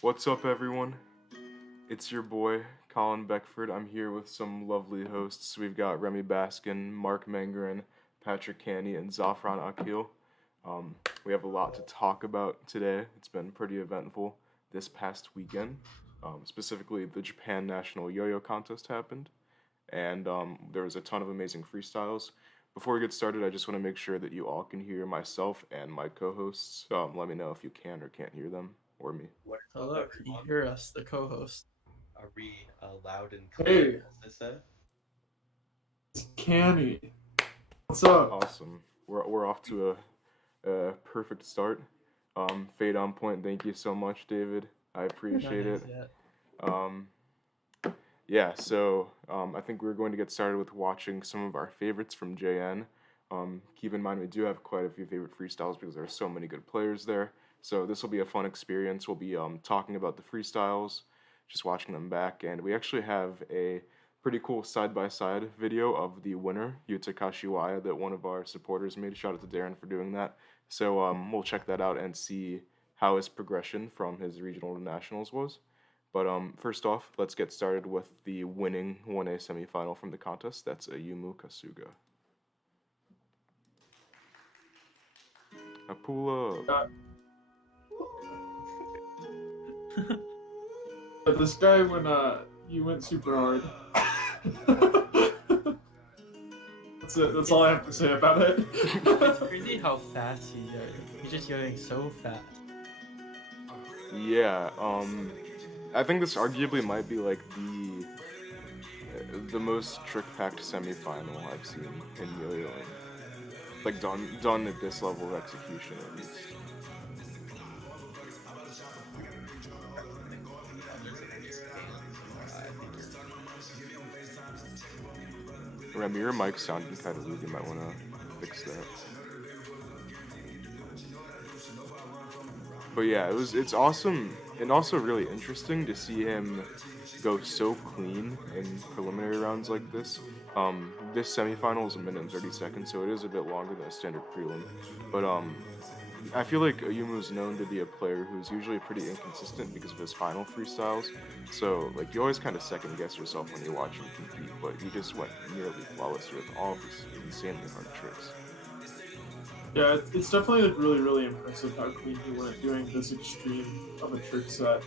What's up, everyone? It's your boy, Colin Beckford. I'm here with some lovely hosts. We've got Remy Baskin, Mark Mangarin, Patrick Canny, and Zafran Akil. We have a lot to talk about today. It's been pretty eventful this past weekend. Specifically, the Japan National Yo-Yo Contest happened, and there was a ton of amazing freestyles. Before we get started, I just want to make sure that you all can hear myself and my co-hosts. Let me know if you can or can't hear them, or me. What is up, Hello, can you everyone? hear us, the co-host? Are we loud and clear, Hey, as they say? it's Canny. What's up? Awesome. We're off to a perfect start. Fade on point. Thank you so much, David. I appreciate Not it. yet. Um, yeah. So I think we're going to get started with watching some of our favorites from JN. Keep in mind we do have quite a few favorite freestyles because there are so many good players there. So this will be a fun experience. We'll be talking about the freestyles, just watching them back, and we actually have a pretty cool side-by-side video of the winner, Yuta Kashiwaya, that one of our supporters made. Shout out to Darren for doing that. So we'll check that out and see how his progression from his regional to nationals was. But first off, let's get started with the winning 1A semifinal from the contest. That's Ayumu Kasuga. I pull up. This guy when you went super hard. That's it. That's all I have to say about it. It's crazy how fast he's going. He's just going so fast. Yeah, I think this arguably might be like the most trick-packed semifinal I've seen in yo-yoing. Like done at this level of execution at least. Remy, your mic sounding kind of weird. You might want to fix that. But yeah, it's awesome and also really interesting to see him go so clean in preliminary rounds like this. This semifinal is a minute and 30 seconds, so it is a bit longer than a standard prelim. But I feel like Ayumu is known to be a player who's usually pretty inconsistent because of his final freestyles. So like you always kind of second guess yourself when you watch him compete, but he just went nearly flawless with all of his insanely hard tricks. Yeah, it's definitely like really impressive how clean he went doing this extreme of a trick set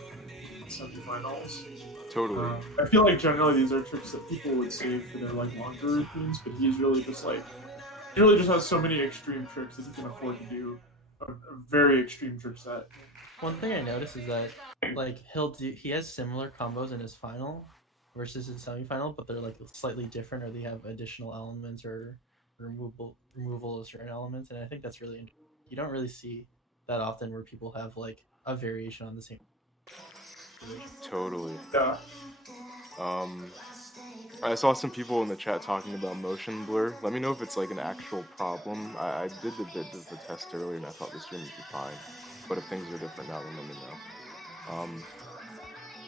in semifinals. Totally. I feel like generally these are tricks that people would save for their like longer routines, but he's really just like he really just has so many extreme tricks that he can afford to do a very extreme trick set. One thing I noticed is that like he has similar combos in his final versus his semifinal, but they're like slightly different, or they have additional elements or removal of certain elements, and I think that's really interesting. You don't really see that often where people have like a variation on the same. Totally. Yeah. I saw some people in the chat talking about motion blur. Let me know if it's like an actual problem. I did the test earlier and I thought the stream would be fine. But if things are different now, then let me know.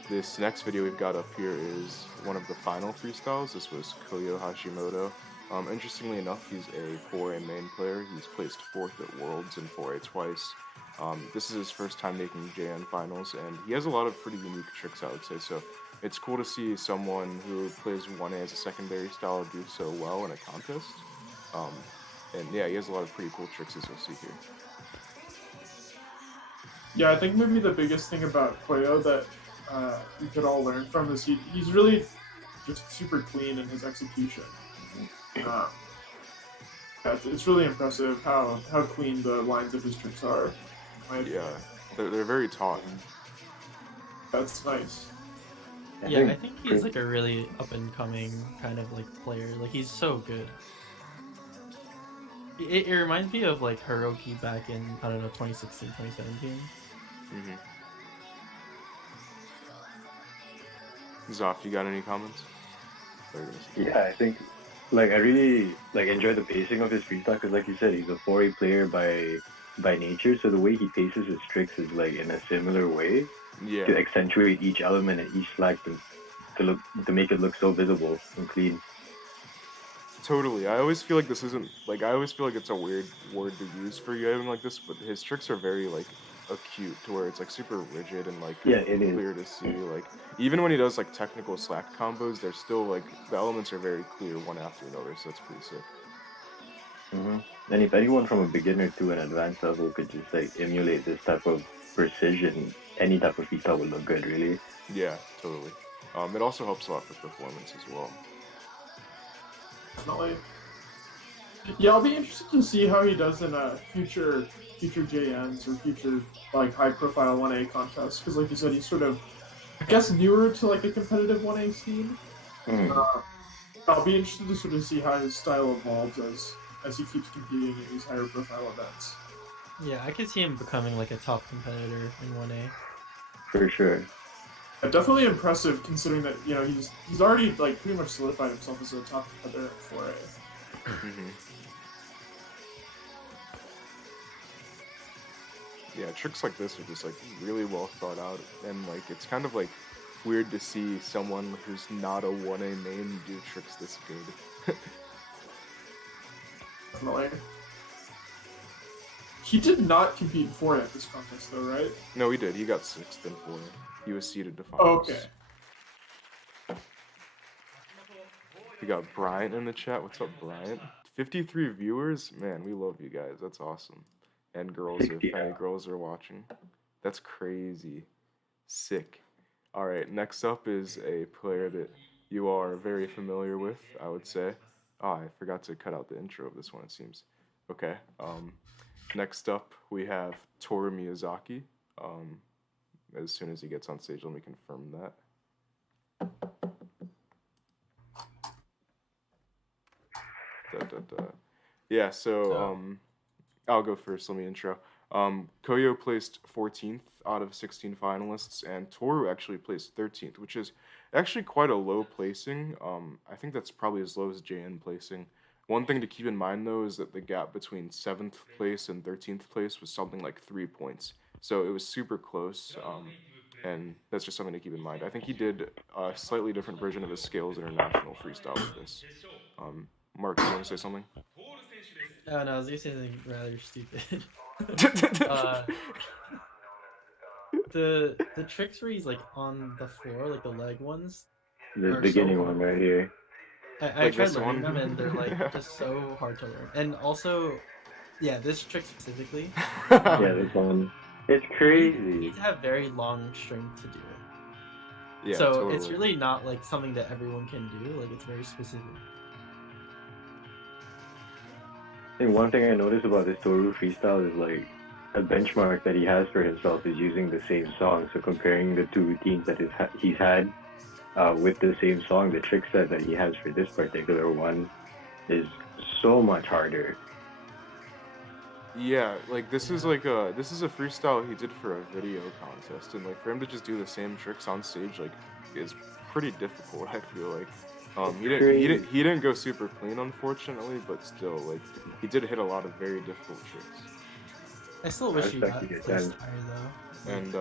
This next video we've got up here is one of the final freestyles. This was Koyo Hashimoto. Interestingly enough, he's a 4A main player. He's placed 4th at Worlds and 4A twice. This is his first time making JN finals, and he has a lot of pretty unique tricks, I would say. So it's cool to see someone who plays 1A as a secondary style do so well in a contest. And yeah, he has a lot of pretty cool tricks, as you'll see here. Yeah, I think maybe the biggest thing about Koyo that we could all learn from is he's really just super clean in his execution. Yeah, it's really impressive how clean the lines of his tricks are. Yeah, they're very taut. That's nice. I think he's like a really up and coming kind of like player. Like he's so good. It reminds me of like Hiroki back in, I don't know, 2016, 2017. Zoff, you got any comments? Yeah, I think like I really like enjoy the pacing of his freestyle because, like you said, he's a 4A player by nature. So the way he paces his tricks is like in a similar way to accentuate each element and each slack to make it look so visible and clean. Totally. I always feel like this isn't like I always feel like it's a weird word to use for yo-yoing like this, but his tricks are very like acute to where it's like super rigid and like Yeah, it is. clear to see. Like even when he does like technical slack combos, they're still like the elements are very clear one after another. So that's pretty sick. And if anyone from a beginner to an advanced level could just like emulate this type of precision, any type of freestyle would look good, really. Yeah, totally. It also helps a lot for performance as well. Definitely. Yeah, I'll be interested to see how he does in future JNs or future like high profile 1A contests, because like you said, he's sort of, I guess, newer to like a competitive 1A scene. I'll be interested to sort of see how his style evolves as he keeps competing in these higher profile events. Yeah, I could see him becoming like a top competitor in 1A. For sure. Definitely impressive considering that, you know, he's already like pretty much solidified himself as a top competitor at 4A. Yeah, tricks like this are just like really well thought out, and like it's kind of like weird to see someone who's not a 1A main do tricks this good. Definitely. He did not compete in 4A at this contest though, right? No, he did. He got 6th in 4A. He was seeded to finals. Oh, okay. We got Bryant in the chat. What's up, Bryant? 53 viewers? Man, we love you guys. That's awesome. And girls, if any girls are watching. That's crazy. Sick. Alright, next up is a player that you are very familiar with, I would say. Oh, I forgot to cut out the intro of this one, it seems. Okay, next up we have Toru Miyazaki. As soon as he gets on stage, let me confirm that. Yeah, so I'll go first. Let me intro. Koyo placed 14th out of 16 finalists, and Toru actually placed 13th, which is actually quite a low placing. I think that's probably as low as JN placing. One thing to keep in mind, though, is that the gap between 7th place and 13th place was something like 3 points. So it was super close, and that's just something to keep in mind. I think he did a slightly different version of his Scales International freestyle with this. Mark, do you want to say something? Oh no, I was gonna say something rather stupid. The tricks where he's like on the floor, like the leg ones. The beginning one right here. I Like tried this learning one? them and they're like just so hard to learn. And also, yeah, this trick specifically. Yeah, this one. It's crazy. You need to have very long strength to do it. Yeah, so totally. it's really not like something that everyone can do. Like it's very specific. I think one thing I noticed about this Toru freestyle is like a benchmark that he has for himself is using the same song. So comparing the two routines that he's had with the same song, the trick set that he has for this particular one is so much harder. Yeah, like this is a freestyle he did for a video contest, and like for him to just do the same tricks on stage like is pretty difficult. I feel like he didn't go super clean, unfortunately, but still like he did hit a lot of very difficult tricks. I still wish he got placed higher though. And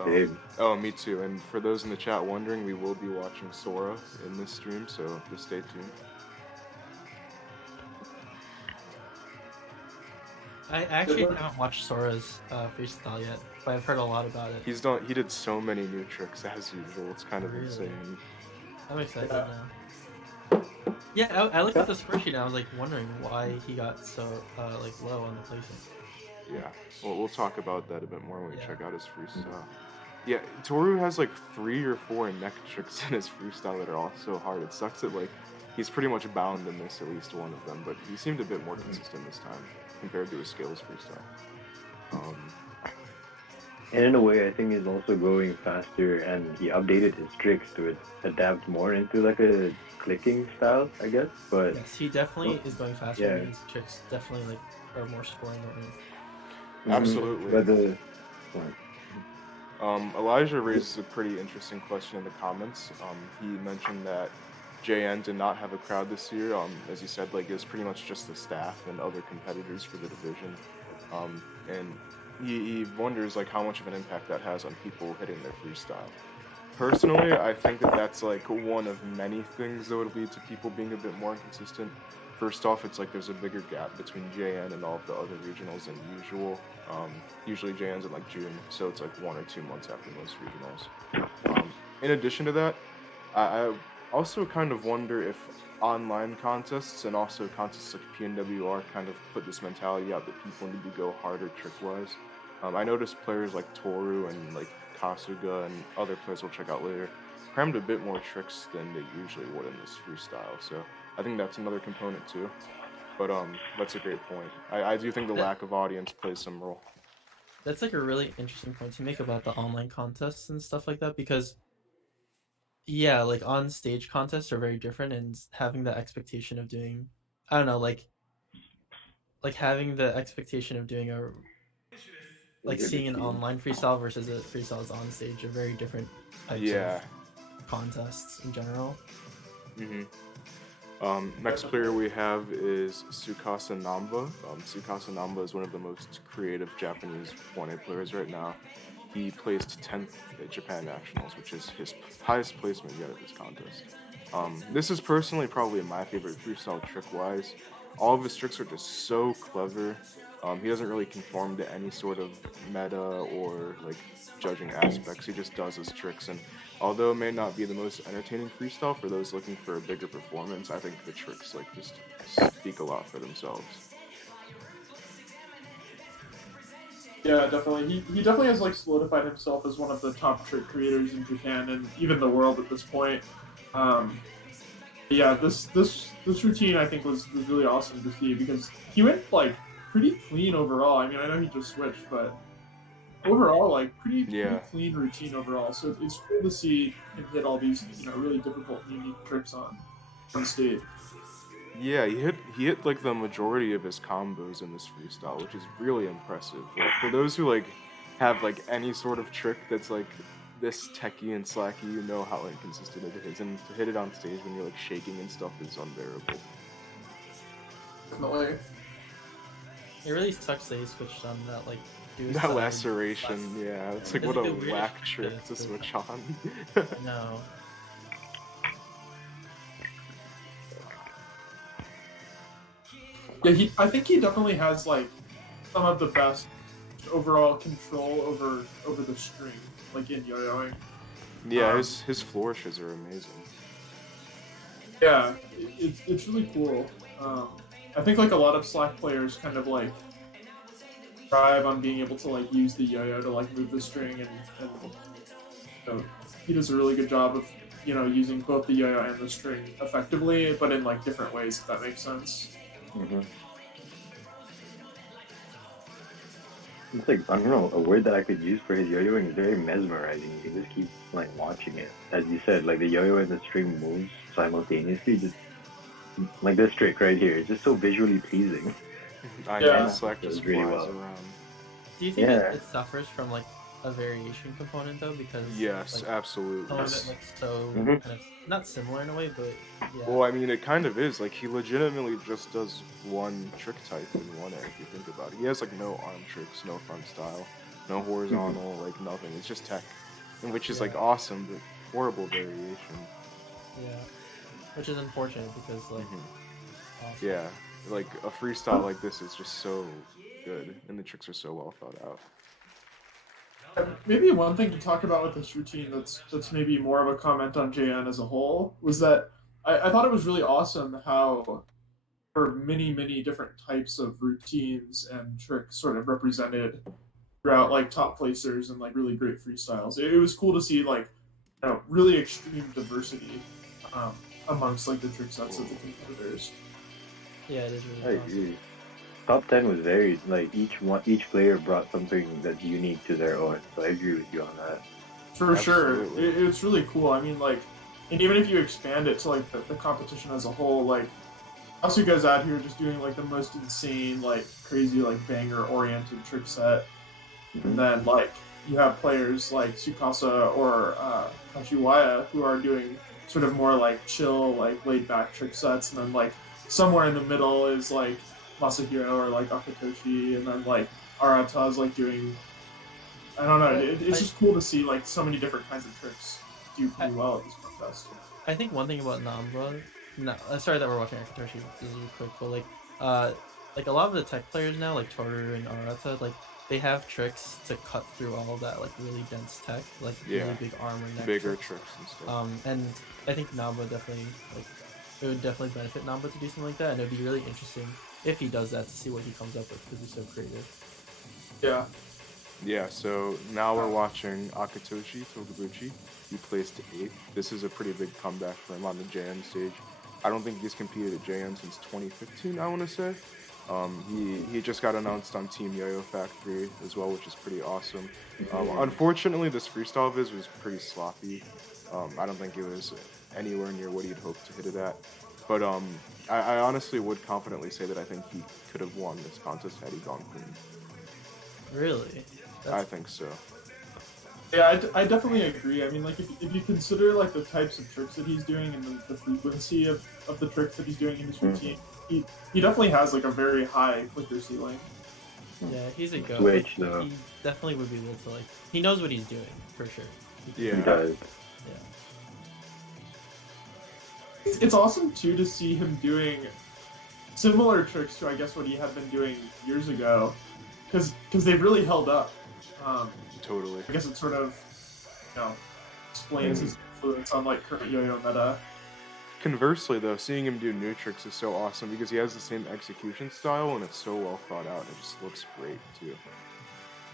oh, me too. And for those in the chat wondering, we will be watching Sora in this stream, so just stay tuned. I actually haven't watched Sora's freestyle yet, but I've heard a lot about it. He did so many new tricks as usual. It's kind of insane. I'm excited now. Yeah, I looked at the spreadsheet and I was like wondering why he got so like low on the placing. Yeah, well, we'll talk about that a bit more when we check out his freestyle. Yeah, Toru has like 3 or 4 neck tricks in his freestyle that are all so hard. It sucks that like he's pretty much bound to miss at least one of them, but he seemed a bit more consistent this time compared to his Scales freestyle. And in a way, I think he's also going faster, and he updated his tricks to adapt more into like a clicking style, I guess. But yes, he definitely is going faster. Yeah. And his tricks definitely like are more scoring oriented. Absolutely. But Elijah raises a pretty interesting question in the comments. He mentioned that JN did not have a crowd this year. As he said, like it was pretty much just the staff and other competitors for the division. And he wonders like how much of an impact that has on people hitting their freestyle. Personally, I think that that's like one of many things that would lead to people being a bit more inconsistent. First off, it's like there's a bigger gap between JN and all of the other regionals than usual. Usually JN's in like June, so it's like 1 or 2 months after most regionals. In addition to that, I also kind of wonder if online contests and also contests like PNWR kind of put this mentality out that people need to go harder trick-wise. I noticed players like Toru and like Kasuga and other players we'll check out later crammed a bit more tricks than they usually would in this freestyle, so I think that's another component too. But that's a great point. I do think the lack of audience plays some role. That's like a really interesting point to make about the online contests and stuff like that, because yeah, like on stage contests are very different, and having the expectation of doing, I don't know, like having the expectation of doing a like seeing an online freestyle versus a freestyle that's on stage are very different types of contests in general. Next player we have is Tsukasa Namba. Tsukasa Namba is one of the most creative Japanese 1A players right now. He placed 10th at Japan Nationals, which is his highest placement yet at this contest. This is personally probably my favorite freestyle trick-wise. All of his tricks are just so clever. He doesn't really conform to any sort of meta or like judging aspects. He just does his tricks, and although it may not be the most entertaining freestyle for those looking for a bigger performance, I think the tricks like just speak a lot for themselves. Yeah, definitely. He definitely has like solidified himself as one of the top trick creators in Japan and even the world at this point. Yeah, this routine I think was really awesome to see because he went like pretty clean overall. I mean, I know he just switched, but overall, like pretty clean routine overall. So it's cool to see him hit all these really difficult, unique tricks on stage. Yeah, he hit like the majority of his combos in this freestyle, which is really impressive. Like, for those who like have like any sort of trick that's like this techy and slacky, you know how inconsistent it is, and to hit it on stage when you're like shaking and stuff is unbearable. Definitely. It really sucks that he switched on that like that laceration. Yeah, it's like what a whack trick to switch on. No. Yeah, I think he definitely has like some of the best overall control over the string, like in yo-yoing. Yeah, his flourishes are amazing. Yeah, it's really cool. I think like a lot of Slack players kind of like thrive on being able to like use the yo-yo to like move the string, and he does a really good job of using both the yo-yo and the string effectively, but in like different ways, if that makes sense. Mm-hmm. It's like, I don't know, a word that I could use for his yo-yoing is very mesmerizing. You can just keep like watching it. As you said, like the yo-yo and the string moves simultaneously, just like this trick right here. It's just so visually pleasing. Slack just really flies well. around. Do you think it suffers from like a variation component though? Because yes, like, absolutely. some of it looks so kind of not similar in a way, but yeah. Well, I mean, it kind of is. Like, he legitimately just does one trick type in 1A, if you think about it. He has, like, no arm tricks, no front style, no horizontal, like, nothing. It's just tech, and which is, like, awesome, but horrible variation. Yeah. Which is unfortunate, because, like, awesome. Yeah, like, a freestyle like this is just so good, and the tricks are so well thought out. Maybe one thing to talk about with this routine that's maybe more of a comment on JN as a whole was that I thought it was really awesome how there were many different types of routines and tricks sort of represented throughout like top placers and like really great freestyles. It was cool to see like really extreme diversity amongst like the trick sets of the competitors. Yeah, it is really awesome. Top 10 was very, like, each player brought something that's unique to their own, so I agree with you on that. For sure. It's really cool. I mean, like, and even if you expand it to, like, the competition as a whole, like, Asuka's out here just doing, like, the most insane, like, crazy, like, banger-oriented trick set. And then, like, you have players like Tsukasa or Kashiwaya who are doing sort of more, like, chill, like, laid-back trick sets, and then, like, somewhere in the middle is, like, Masahiro or like Akatoshi, and then like Arata's like doing, I don't know, it's just cool to see like so many different kinds of tricks do pretty well at this contest. I think one thing about Namba no, sorry that we're watching Akitoshi really quick, but like a lot of the tech players now, like Toru and Arata, like they have tricks to cut through all that like really dense tech, like Yeah. really big armor, neck Bigger tricks. tricks and stuff. And I think Namba definitely like it would definitely benefit Namba to do something like that, and it'd be really interesting if he does that to see what he comes up with because he's so creative. Yeah. Yeah, so now we're watching Akitoshi Toguchi. He placed 8th. This is a pretty big comeback for him on the JN stage. I don't think he's competed at JN since 2015, I want to say. He just got announced on Team Yo-Yo Factory as well, which is pretty awesome. Unfortunately, this freestyle of his was pretty sloppy. I don't think it was anywhere near what he'd hoped to hit it at. But I honestly would confidently say that I think he could have won this contest had he gone clean. Really? I think so. Yeah, I definitely agree. I mean, like, if you consider, like, the types of tricks that he's doing and the frequency of the tricks that he's doing in his routine, he definitely has, like, a very high clicker ceiling. Yeah, he's a goat. Switch, though. He definitely would be able to, like, he knows what he's doing, for sure. Yeah. He does. Yeah. It's awesome, too, to see him doing similar tricks to, I guess, what he had been doing years ago, because they've really held up. Totally. I guess it sort of, explains his influence on, like, current yo-yo meta. Conversely, though, seeing him do new tricks is so awesome because he has the same execution style and it's so well thought out. It just looks great, too.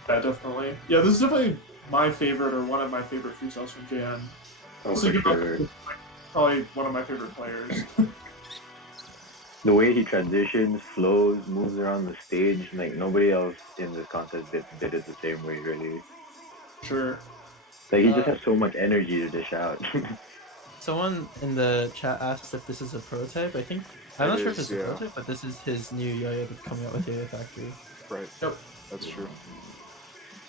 Yeah, definitely. Yeah, this is definitely my favorite, or one of my favorite freestyles from JN. Oh, Also, for sure. probably one of my favorite players. The way he transitions, flows, moves around the stage, like nobody else in this contest did it the same way, really. Sure. Like he just has so much energy to dish out. Someone in the chat asks if this is a prototype. I'm not sure if it's a yeah. prototype, but this is his new yo-yo that's coming out with Yo-Yo Factory. Right. Yep. That's true.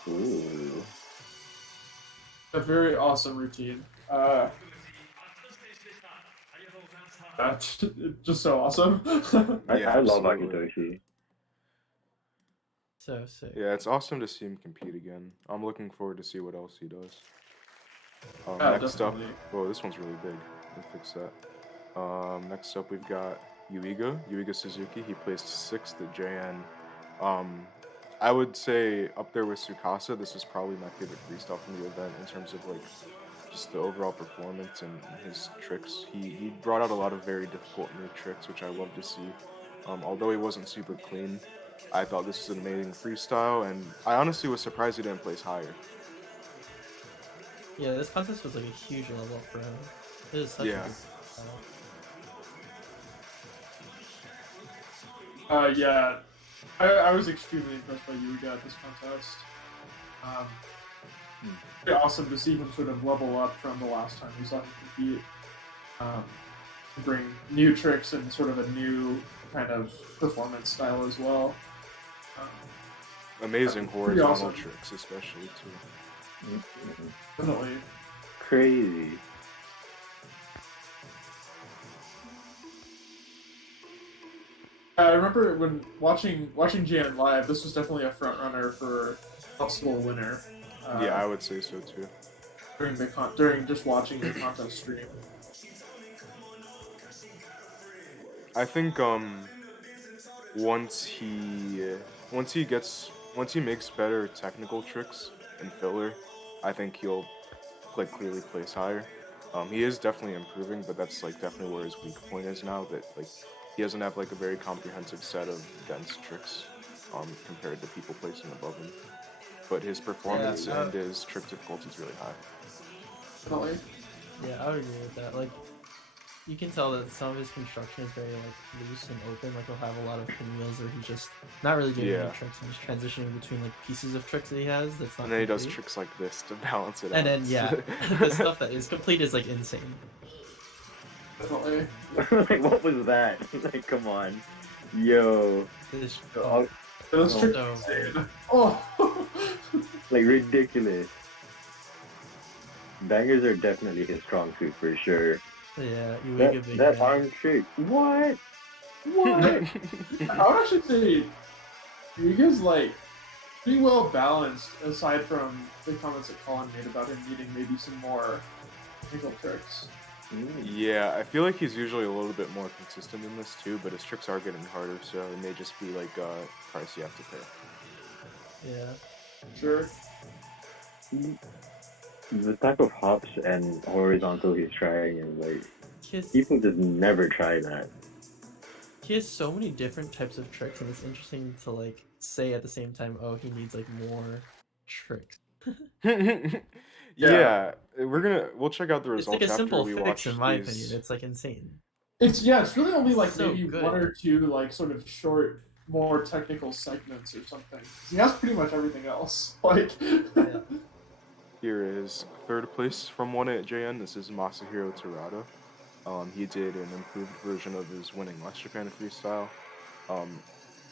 Ooh. A very awesome routine. That's just so awesome. I Yeah, love absolutely. Akitoshi. So sick. Yeah, it's awesome to see him compete again. I'm looking forward to see what else he does. Yeah, Next definitely. up, whoa, this one's really big. Let me fix that. Next up, we've got Yuiga Suzuki. He placed 6th at JN. I would say up there with Tsukasa, this is probably my favorite freestyle from the event in terms of like just the overall performance and his tricks. He brought out a lot of very difficult new tricks, which I love to see. Although he wasn't super clean, I thought this was an amazing freestyle, and I honestly was surprised he didn't place higher. Yeah, this contest was like a huge level up for him. It is such Yeah. a good Yeah. I was extremely impressed by Yuga at this contest. Very awesome to see him sort of level up from the last time we saw him compete. Bring new tricks and sort of a new kind of performance style as well. Amazing Pretty horizontal awesome. tricks, especially too. Definitely. Crazy. I remember when watching JN live, this was definitely a front runner for possible winner. Yeah, I would say so too. During just watching the contest stream. I think once he makes better technical tricks in filler, I think he'll like clearly place higher. He is definitely improving, but that's like definitely where his weak point is now. That like he doesn't have like a very comprehensive set of dense tricks compared to people placing above him. But his performance and his trick difficulty is really high. Definitely. Yeah, I would agree with that. Like, you can tell that some of his construction is very like loose and open. Like he'll have a lot of pinwheels where he's just not really doing any tricks and just transitioning between like pieces of tricks that he has. That's not. And then he does complete. tricks like this to balance it out. And then the stuff that is complete is like insane. Definitely. Like, what was that? Like, come on. Yo. This, Those Oh, tricks so- insane. Oh. Like, ridiculous. Bangers are definitely his strong suit for sure. yeah, you That, make a big that guy. arm trick. What? What? I would actually say Yuga's like pretty well balanced, aside from the comments that Colin made about him needing maybe some more technical tricks. Yeah, I feel like he's usually a little bit more consistent in this too, but his tricks are getting harder, so it may just be like price you have to pay. Yeah. Sure. The type of hops and horizontal he's trying is like He has, people just never try that. he has so many different types of tricks, and it's interesting to like say at the same time, oh, he needs like more tricks. Yeah, we'll check out the It's results like a after simple we fix, watch in my these. opinion. It's like insane. It's really only like So maybe good. one or two like sort of short, more technical segments or something. He has pretty much everything else. Like, Yeah. Here is third place from 1A at JN. This is Masahiro Terada. He did an improved version of his winning West Japan freestyle.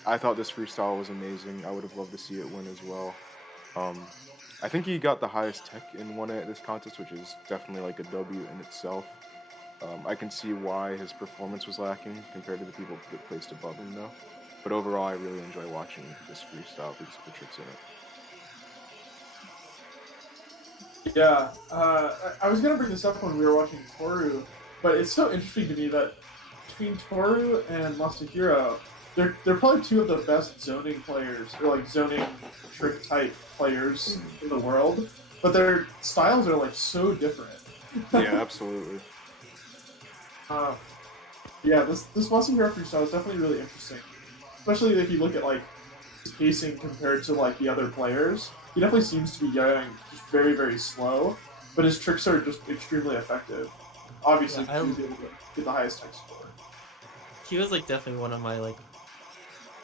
I thought this freestyle was amazing. I would have loved to see it win as well. I think he got the highest tech in 1A at this contest, which is definitely like a W in itself. I can see why his performance was lacking compared to the people that placed above him, though. But overall, I really enjoy watching this freestyle because of the tricks in it. yeah, I was gonna bring this up when we were watching Toru, but it's so interesting to me that between Toru and Masahiro, they're probably two of the best zoning players, or like zoning trick type players in the world. But their styles are like so different. Yeah, absolutely. Yeah, this Masahiro freestyle is definitely really interesting, especially if you look at like his pacing compared to like the other players. He definitely seems to be going just very, very slow, but his tricks are just extremely effective. Obviously, Yeah, he's able to get the highest tech score. He was like definitely one of my like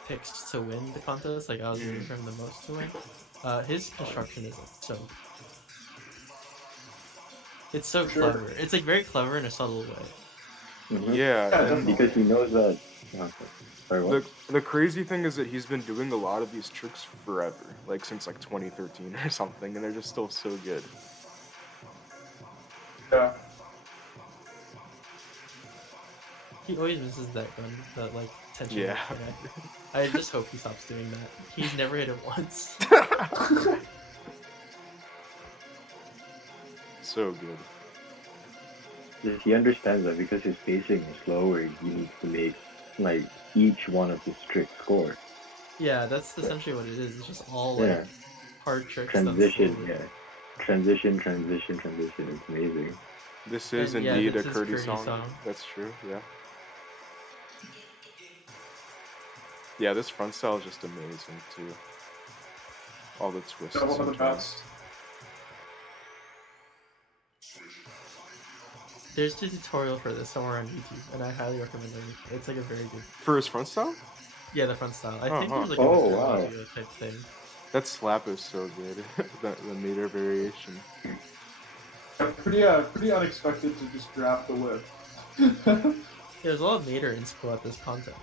picks to win the contest. Like I was rooting for him the most to win. His construction is like so. It's so Sure. clever. It's like very clever in a subtle way. Mhm. Yeah, and definitely. Because he knows that. Sorry, what? the crazy thing is that he's been doing a lot of these tricks forever, like since like 2013 or something, and they're just still so good. Yeah. He always misses that gun, that like tension. Yeah. connect. I just hope he stops doing that. He's never hit it once. So good. He understands that because his pacing is slower, he needs to make like each one of his tricks score. Yeah, that's essentially what it is. It's just all like Yeah. hard tricks. done Transition, slowly. yeah. Transition. It's amazing. This is And, yeah, indeed this a is Curdy Curdy song. song. That's true, yeah. Yeah, this front style is just amazing too. All the twists. Yeah, one of the and turns. best. There's a tutorial for this somewhere on YouTube, and I highly recommend it. It's like a very good. For his front style? Yeah, the front style. I Oh, think huh. there's like Oh, a wow. audio type thing. That slap is so good. the meter variation. Yeah, pretty unexpected to just drop the whip. Yeah, there's a lot of Mater inspo at this content.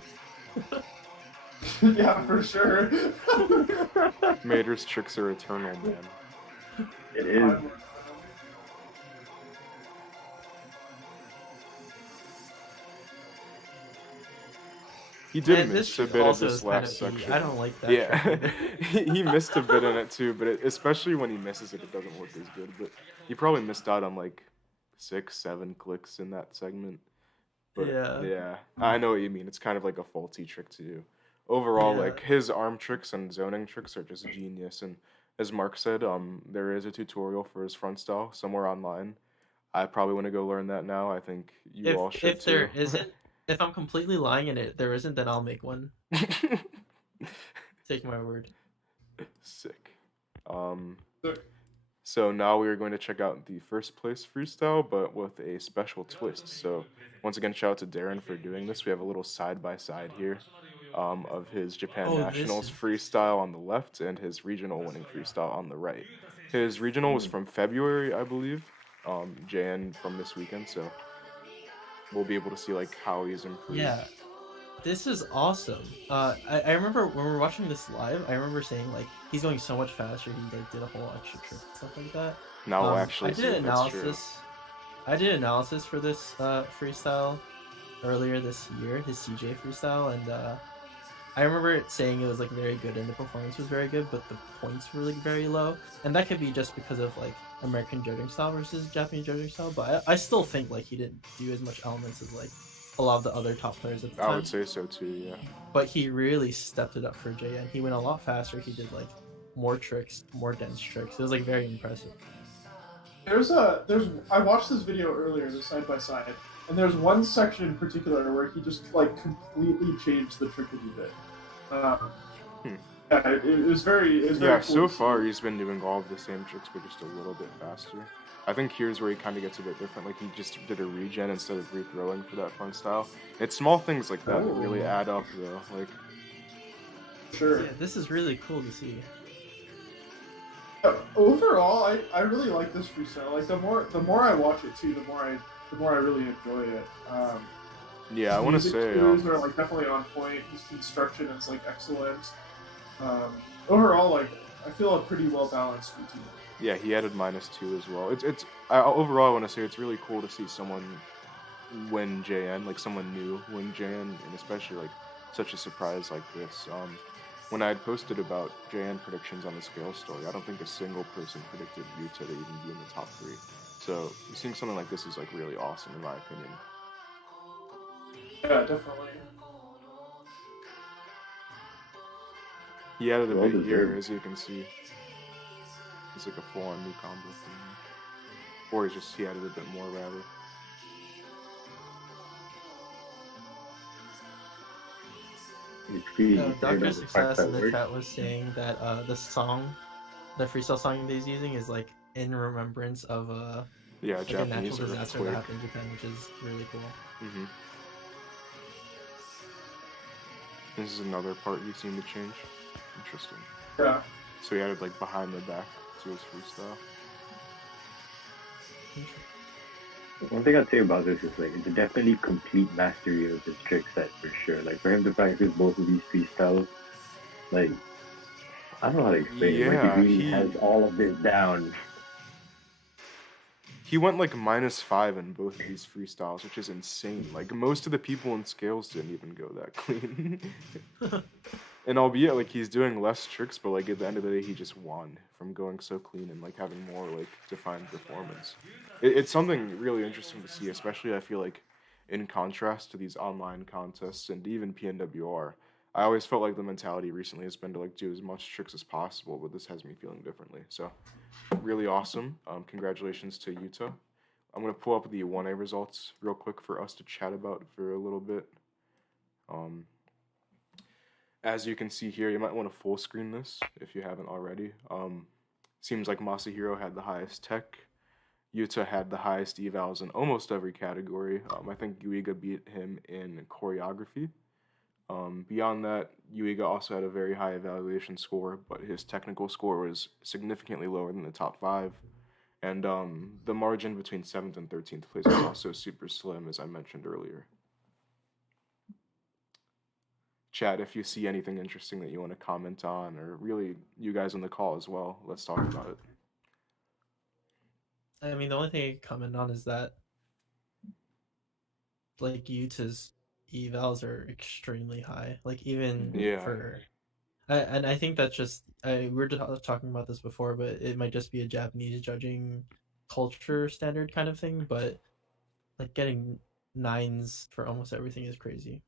Yeah, for sure. Mater's tricks are eternal, man. It is. He did And this miss a trick bit of also this is kind last of indie. section. I don't like that. Yeah, trick. he missed a bit in it too, but especially when he misses it, it doesn't look as good. But he probably missed out on like 6-7 clicks in that segment. But Yeah. I know what you mean. It's kind of like a faulty trick to do. Overall, Yeah. like his arm tricks and zoning tricks are just genius. And as Mark said, there is a tutorial for his front style somewhere online. I probably want to go learn that now. I think you all should If there too. isn't, if I'm completely lying and there isn't, then I'll make one. Take my word. Sick. Sick. So now we are going to check out the first place freestyle, but with a special twist. So once again, shout out to Darren for doing this. We have a little side by side here of his Japan Oh, this Nationals is- freestyle on the left and his regional winning freestyle on the right. His regional was from February, I believe. JN from this weekend, so we'll be able to see like how he's improved. Yeah, this is awesome. I remember when we were watching this live, I remember saying like he's going so much faster. He like did a whole extra trick and stuff like that. Now we'll actually I see did if that's true. analysis. I did analysis for this freestyle earlier this year, his CJ freestyle, and I remember it saying it was like very good and the performance was very good, but the points were like very low, and that could be just because of like American judging style versus Japanese judging style. But I still think like he didn't do as much elements as like a lot of the other top players at the I time. would say so too. Yeah. But he really stepped it up for JN. He went a lot faster. He did like more tricks, more dense tricks. It was like very impressive. I watched this video earlier, the side by side, and there's one section in particular where he just like completely changed the trick that he did. Yeah, it was very Yeah, cool so to see. far he's been doing all of the same tricks, but just a little bit faster. I think here's where he kind of gets a bit different. Like, he just did a regen instead of rethrowing for that front style. It's small things like that that really add up, though. Like, Sure. Yeah, this is really cool to see. Overall, I really like this freestyle. Like the more I watch it too, the more I really enjoy it. yeah, I want to music say, cues are like definitely on point. His construction is like excellent. Overall, like I feel a pretty well balanced routine. yeah, he added -2 as well. Overall, I want to say it's really cool to see someone win JN, like someone new win JN, and especially like such a surprise like this. When I had posted about JN predictions on the Scale story, I don't think a single person predicted Yuta to even be in the top 3. So seeing something like this is like really awesome in my opinion. Yeah, definitely. He added a Well bit here, deserved. as you can see. It's like a full-on new combo thing. Or he added a bit more rather. It's pretty No, fair Dr. that the Success fact in the that chat was saying that the freestyle song that he's using is like in remembrance of Yeah, like a Japanese natural disaster that earthquake. happened in Japan, which is really cool. Mm-hmm. This is another part you seem to change. Interesting. Yeah. So he added like behind the back to his freestyle. One thing I'd say about this is like it's a definitely complete mastery of his trick set for sure. Like for him to practice both of these freestyles, like I don't know how to explain it. Like Yeah, he really has all of this down. He went like -5 in both of these freestyles, which is insane. Like, most of the people in Scales didn't even go that clean. And albeit, like, he's doing less tricks, but, like, at the end of the day, he just won from going so clean and, like, having more, like, defined performance. It's something really interesting to see, especially, I feel like, in contrast to these online contests and even PNWR. I always felt like the mentality recently has been to, like, do as much tricks as possible, but this has me feeling differently, so... Really awesome. Congratulations to Yuta. I'm going to pull up the 1A results real quick for us to chat about for a little bit. As you can see here, you might want to full screen this if you haven't already. Seems like Masahiro had the highest tech. Yuta had the highest evals in almost every category. I think Yuiga beat him in choreography. Beyond that, Yuiga also had a very high evaluation score, but his technical score was significantly lower than the top 5. And the margin between 7th and 13th place was also super slim, as I mentioned earlier. Chat, if you see anything interesting that you want to comment on, or really you guys on the call as well, let's talk about it. I mean, the only thing I can comment on is that like Yuta's evals are extremely high. Like even for, and I think that's just we were just talking about this before, but it might just be a Japanese judging culture standard kind of thing. But like getting 9s for almost everything is crazy.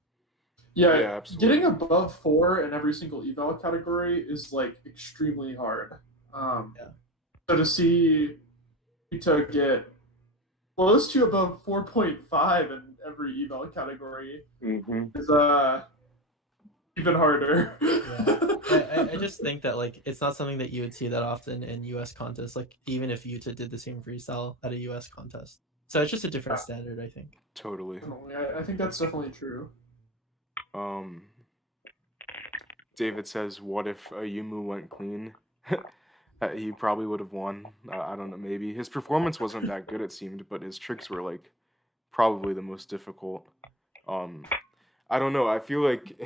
Yeah, absolutely. Getting above 4 in every single eval category is like extremely hard. So to see Yuta get close to above 4.5 in every eval category is even harder. Yeah. I just think that like it's not something that you would see that often in US contests, like even if Yuta did the same freestyle at a US contest. So it's just a different standard, I think. Totally. I think that's definitely true. David says, what if Yumu went clean? He probably would have won. I don't know, maybe. His performance wasn't that good, it seemed, but his tricks were, like, probably the most difficult. I don't know, I feel like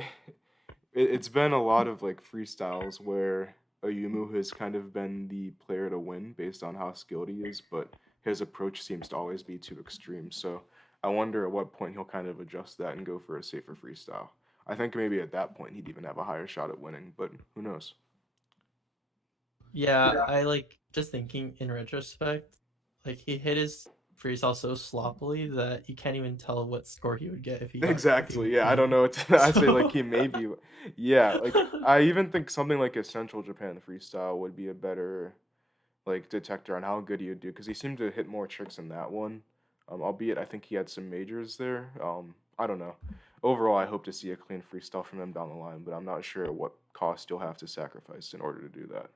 it's been a lot of, like, freestyles where Yumu has kind of been the player to win based on how skilled he is, but his approach seems to always be too extreme, so I wonder at what point he'll kind of adjust that and go for a safer freestyle. I think maybe at that point he'd even have a higher shot at winning, but who knows? Yeah, I like just thinking in retrospect, like he hit his freestyle so sloppily that you can't even tell what score he would get if he got if he Exactly. went Yeah, I don't clean. know what to, I'd say like So he may be. Yeah, like I even think something like a Central Japan freestyle would be a better like detector on how good he would do because he seemed to hit more tricks in that one. Albeit I think he had some majors there. I don't know. Overall, I hope to see a clean freestyle from him down the line, but I'm not sure at what cost you'll have to sacrifice in order to do that.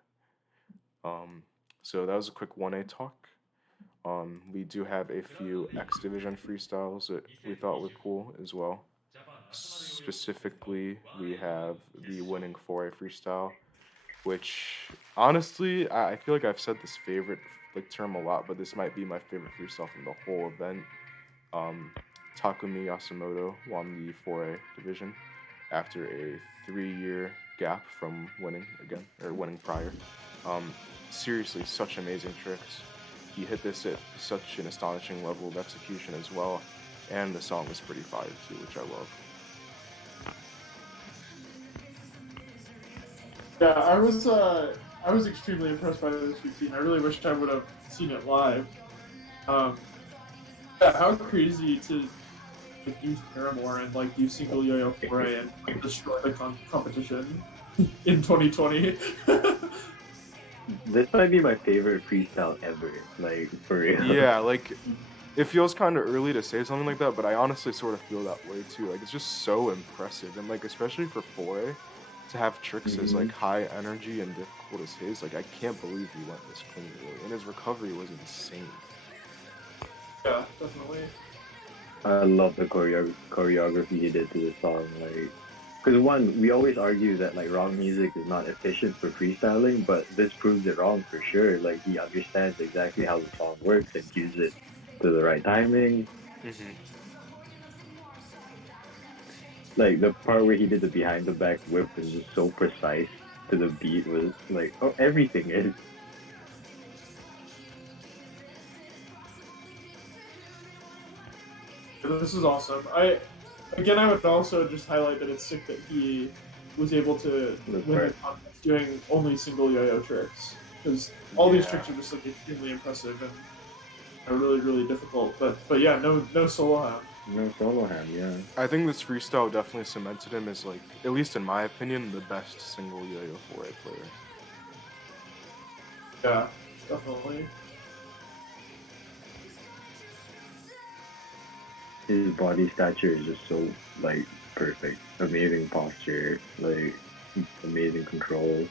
Um, so that was a quick 1A talk. We do have a few X Division freestyles that we thought were cool as well. Specifically, we have the winning 4A freestyle, which honestly, I feel like I've said this favorite like term a lot, but this might be my favorite freestyle from the whole event. Um, Takumi Yasumoto won the 4A division after a 3-year gap from winning again or winning prior. Um, Seriously, such amazing tricks. He hit this at such an astonishing level of execution as well, and the song was pretty fire too, which I love. Yeah, I was extremely impressed by this routine. I really wish I would have seen it live. Um, yeah, how crazy to like, use Paramore and like do single yo-yo foray and like, destroy the competition in 2020. This might be my favorite freestyle ever. Like for real. Yeah, like it feels kind of early to say something like that, but I honestly sort of feel that way too. Like it's just so impressive, and like especially for 4A to have tricks as like high energy and difficult as his. Like I can't believe he went this clean, really, and his recovery was insane. Yeah, definitely. I love the choreography he did to the song. Like, because one, we always argue that like rock music is not efficient for freestyling, but this proves it wrong for sure. Like he understands exactly how the song works and uses it to the right timing. Like the part where he did the behind the back whip was just so precise to the beat. Was like, oh, everything is. This is awesome. I would also just highlight that it's sick that he was able to win the contest doing only single yo-yo tricks, because all these tricks are just like extremely impressive and are really really difficult. But yeah, no solo ham. No solo ham, yeah. I think this freestyle definitely cemented him as like, at least in my opinion, the best single yo-yo 4A player. Yeah, definitely. His body stature is just so like perfect. Amazing posture, like amazing control.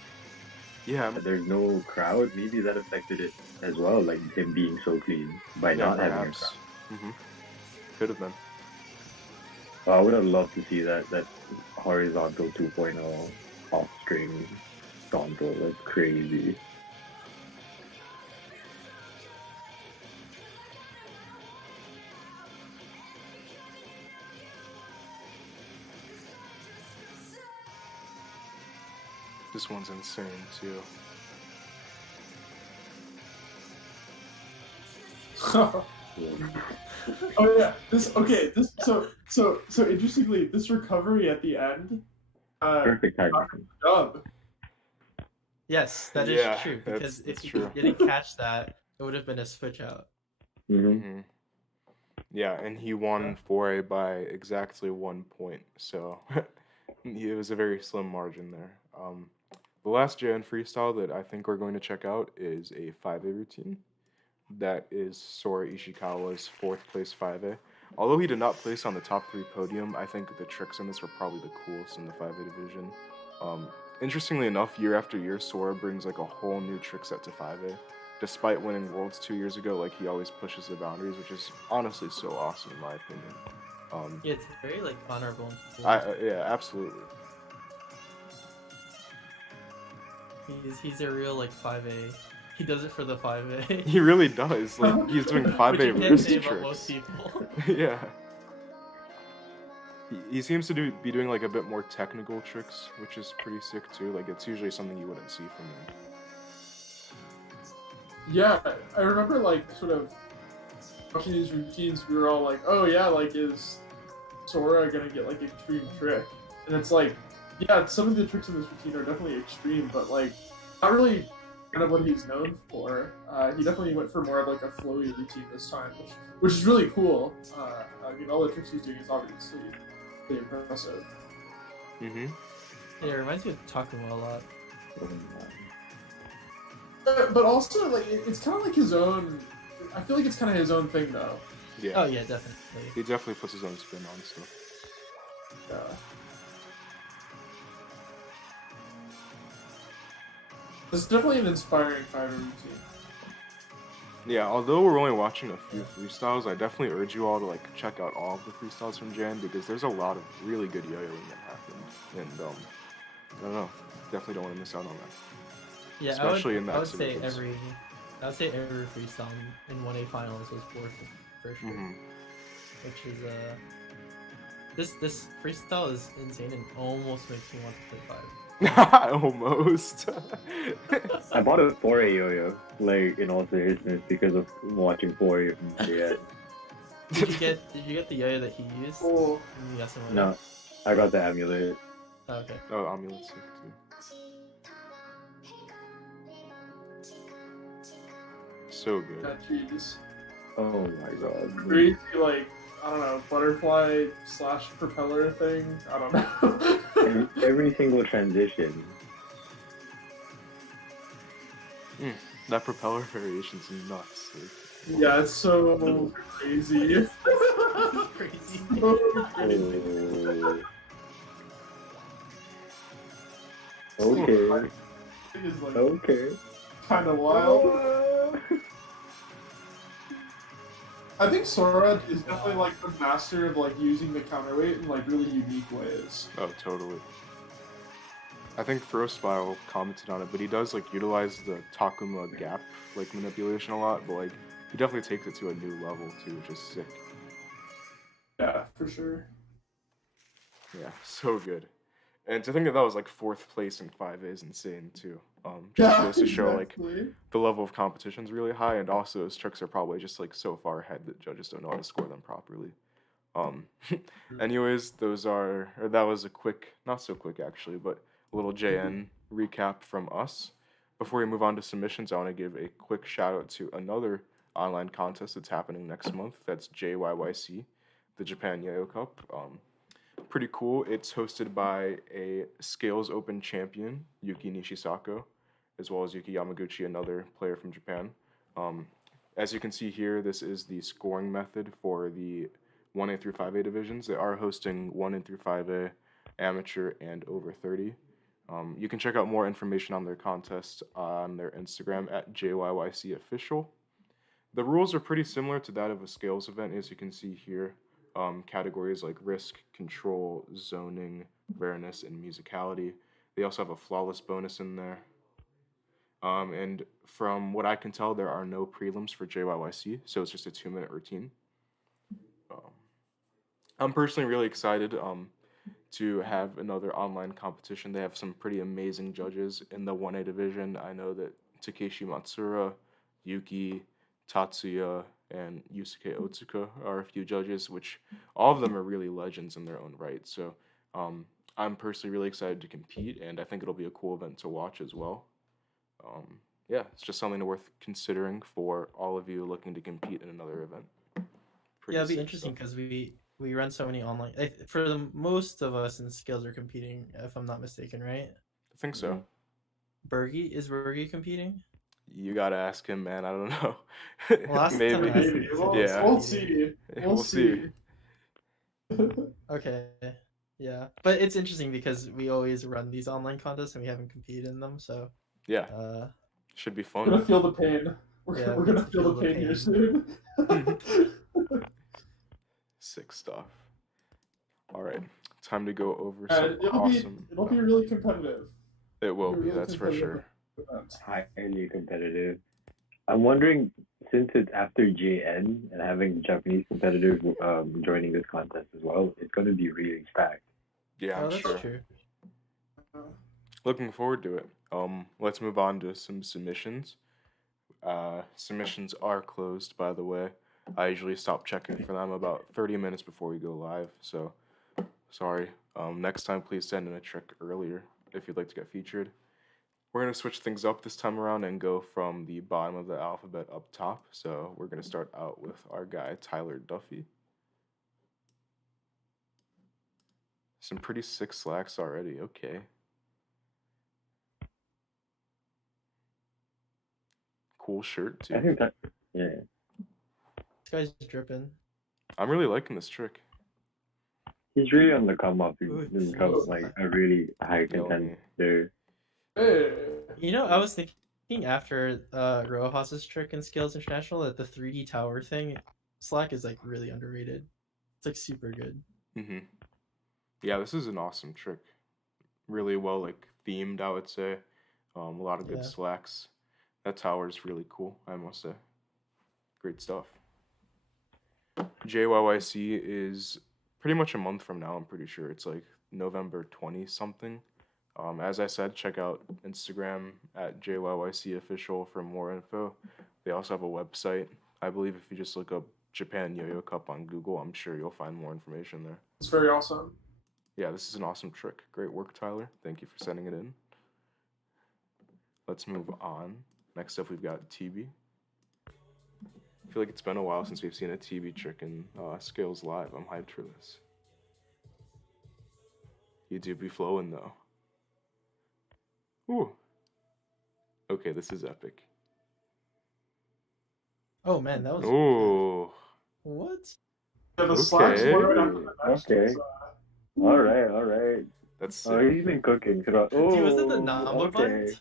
Yeah, There's no crowd. Maybe that affected it as well, like him being so clean by yeah, not having a perhaps. crowd. Could have been. Well, I would have loved to see that horizontal 2.0 off string stompo. That's crazy. This one's insane too. Oh yeah, so interestingly, this recovery at the end, Perfect timing. dub. yes, that is Yeah, true that's because if true. he didn't catch that, it would have been a switch out. Yeah, and he won 4A by exactly 1 point, so it was a very slim margin there. The last JN freestyle that I think we're going to check out is a 5A routine. That is Sora Ishikawa's 4th place 5A. Although he did not place on the top 3 podium, I think the tricks in this were probably the coolest in the 5A division. Interestingly enough, year after year, Sora brings like a whole new trick set to 5A. Despite winning Worlds 2 years ago, like he always pushes the boundaries, which is honestly so awesome in my opinion. Yeah, it's very like honorable. Yeah, absolutely. He's a real like 5A. He does it for the 5A. He really does. Like he's doing 5A Which you can't wrist say about tricks. most people. Yeah. He seems to be doing like a bit more technical tricks, which is pretty sick too. Like it's usually something you wouldn't see from him. Yeah, I remember like sort of watching these routines. We were all like, "Oh yeah, like is Sora gonna get like extreme trick?" and it's like, yeah, some of the tricks in this routine are definitely extreme, but like not really kind of what he's known for. He definitely went for more of like a flowy routine this time, which is really cool. I mean, all the tricks he's doing is obviously really impressive. Mm-hmm. Yeah, it reminds me of Takuma a lot. But also, like, it's kind of like his own. I feel like it's kind of his own thing, though. Yeah. Oh yeah, definitely. He definitely puts his own spin on stuff. Yeah. It's definitely an inspiring fighter routine. Yeah, although we're only watching a few freestyles, I definitely urge you all to like check out all of the freestyles from Jan because there's a lot of really good yo-yoing that happened, and I don't know, definitely don't want to miss out on that. Yeah, Especially in the I would say exhibitions. every freestyle in 1A finals was worth it for sure. Mm-hmm. Which is this freestyle is insane and almost makes me want to play 5. Almost. I bought a 4A yo-yo, like in all seriousness, because of watching 4A from JN. Did you get the yo-yo that he used? Oh, And you got some other- No, I got the amulet. Oh, okay. Oh, Amulet's sick too. So good. yeah, jeez. Oh my god. Crazy, like, I don't know, butterfly / propeller thing. I don't know. Every single transition. That propeller variation's nuts. Like, Yeah, it's so crazy. Crazy. So crazy. Okay. It is like Okay. kind of wild. I think Sora is definitely like the master of like using the counterweight in like really unique ways. oh, totally. I think Frostbile commented on it, but he does like utilize the Takuma gap like manipulation a lot, but like he definitely takes it to a new level too, which is sick. Yeah, for sure. Yeah, so good. And to think that was like 4th place in 5A is insane too. Just Yeah, goes to show like exactly. the level of competition is really high, and also his tricks are probably just like so far ahead that judges don't know how to score them properly. Anyways, that was a quick, not so quick actually, but a little JN recap from us. Before we move on to submissions, I want to give a quick shout out to another online contest that's happening next month. That's JYYC, the Japan Yo-Yo Cup. Pretty cool. It's hosted by a Scales Open champion, Yuki Nishisako, as well as Yuki Yamaguchi, another player from Japan. As you can see here, this is the scoring method for the 1A through 5A divisions. They are hosting 1A through 5A, amateur, and over 30. You can check out more information on their contest on their Instagram at JYYC official. The rules are pretty similar to that of a scales event, as you can see here. Categories like risk, control, zoning, rareness, and musicality. They also have a flawless bonus in there. And from what I can tell, there are no prelims for JYYC, so it's just a 2-minute routine. I'm personally really excited to have another online competition. They have some pretty amazing judges in the 1A division. I know that Takeshi Matsura, Yuki, Tatsuya, and Yusuke Otsuka are a few judges, which all of them are really legends in their own right. So I'm personally really excited to compete, and I think it'll be a cool event to watch as well. Yeah, it's just something worth considering for all of you looking to compete in another event. Pretty Yeah, it'd be sick interesting stuff. because we run so many online. For the most of us in skills are competing, if I'm not mistaken, right? I think so. Is Bergie competing? You gotta ask him, man. I don't know. Well, last time I Maybe. asked him, Maybe. he said We'll, he was Yeah. we'll competing. see. We'll see. Okay, yeah, but it's interesting because we always run these online contests and we haven't competed in them, so Yeah, should be We're gonna fun. feel the pain. Yeah, We're gonna feel the pain here soon. Sick stuff. All right, time to go over And some awesome. it'll be really competitive. It will It'll be, really that's for competitive sure. event. Highly competitive. I'm wondering, since it's after JN and having Japanese competitors joining this contest as well, it's going to be really stacked. Yeah, Oh, I'm that's sure. true. Looking forward to it. Let's move on to some submissions. Submissions are closed, by the way. I usually stop checking for them about 30 minutes before we go live, so sorry. Next time, please send in a trick earlier if you'd like to get featured. We're going to switch things up this time around and go from the bottom of the alphabet up top. So we're going to start out with our guy, Tyler Duffy. Some pretty sick slacks already. Okay. Cool shirt, I too. think that, yeah. This guy's dripping. I'm really liking this trick. He's really on the come up. He's Ooh, become it's- like a really high Yeah, let me- contender. Hey. You know, I was thinking after Rojas's trick in Scales International that the 3D tower thing slack is like really underrated. It's like super good. Mm-hmm. Yeah, this is an awesome trick. Really well, like, themed, I would say. A lot of good Yeah. slacks. That tower is really cool, I must say. Great stuff. JYYC is pretty much a month from now, I'm pretty sure. It's like November 20 something. As I said, check out Instagram at JYYC official for more info. They also have a website. I believe if you just look up Japan Yo-Yo Cup on Google, I'm sure you'll find more information there. It's very awesome. Yeah, this is an awesome trick. Great work, Tyler. Thank you for sending it in. Let's move on. Next up, we've got TB. I feel like it's been a while since we've seen a TB trick in Scales Live. I'm hyped for this. You do be flowing, though. Ooh. Okay, this is epic. Oh man, that was Ooh. what? Yeah, the slacks Okay. one right after the next Okay. is, All right. That's sick. Oh, he's been cooking throughout. Oh, Dude, was it the Namba okay.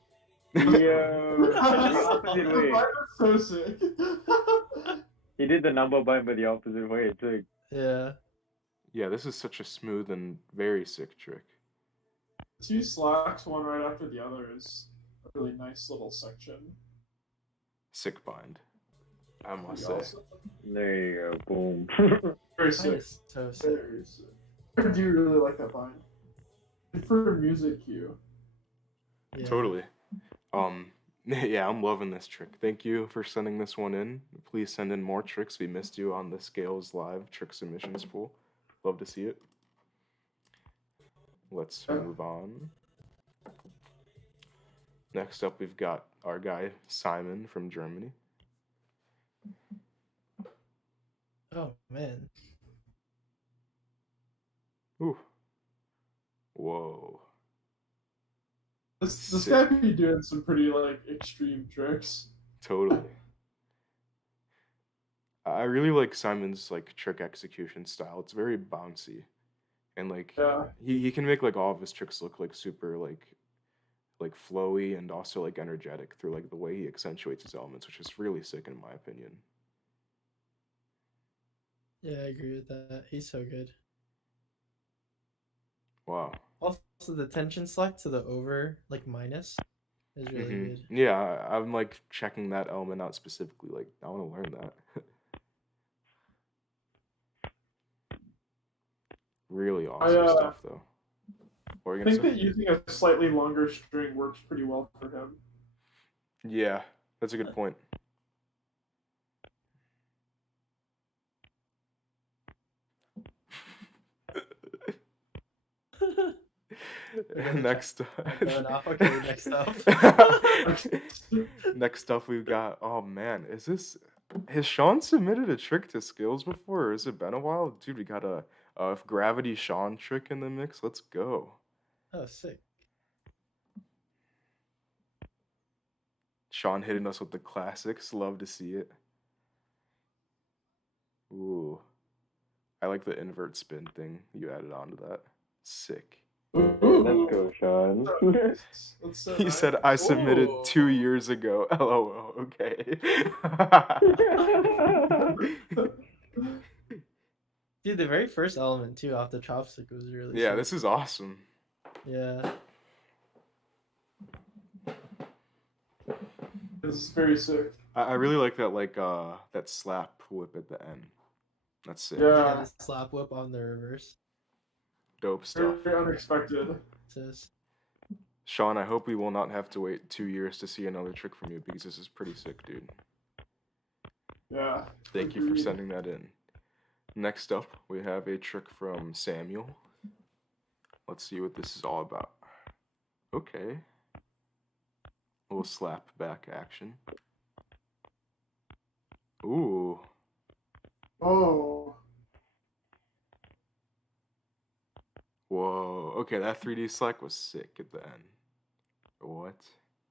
bind? Yo, the opposite way. That's so sick. He did the number bind by the opposite way. It's like, Yeah. Yeah, this is such a smooth and very sick trick. Two slacks, one right after the other is a really nice little section. Sick bind, I must Pretty say. awesome. there you go, boom. Very That sick. is so sick. Very sick. I do really like that bind. Good for a music cue. Yeah. Totally. Yeah, I'm loving this trick. Thank you for sending this one in. Please send in more tricks. We missed you on the Scales Live trick submissions pool. Love to see it. Let's move on. Next up, we've got our guy, Simon from Germany. Oh man. Ooh. Whoa. This Sick. guy be doing some pretty like extreme tricks. Totally. I really like Simon's like trick execution style. It's very bouncy. And like Yeah. he can make like all of his tricks look like super like flowy and also like energetic through like the way he accentuates his elements, which is really sick in my opinion. Yeah, I agree with that. He's so good. Wow. Also, the tension select to the over like minus is really good. Yeah, I'm like checking that element out specifically. Like I want to learn that. Really awesome stuff though. What are you I gonna think say? that using a slightly longer string works pretty well for him. Yeah, that's a good point. Next Going off. Okay, next up. Next up we've got, oh man, has Sean submitted a trick to Skills before, or has it been a while? Dude, we got a Gravity Sean trick in the mix. Let's go. Oh, sick. Sean hitting us with the classics. Love to see it. Ooh. I like the invert spin thing you added onto that. Sick. Let's go, Sean. That's so He nice. said, I submitted Ooh. 2 years ago. LOL. Okay. Dude, the very first element too off the chopstick was really Yeah, sick. this is awesome. Yeah. This is very sick. I really like that that slap whip at the end. That's sick. Yeah, Yeah. the slap whip on the reverse. Dope stuff. Very unexpected. Says Sean, I hope we will not have to wait 2 years to see another trick from you because this is pretty sick, dude. Yeah. Thank you for Agreed. sending that in. Next up, we have a trick from Samuel. Let's see what this is all about. Okay. A little slap back action. Ooh. Oh. Whoa. Okay, that 3D slack was sick at the end. What?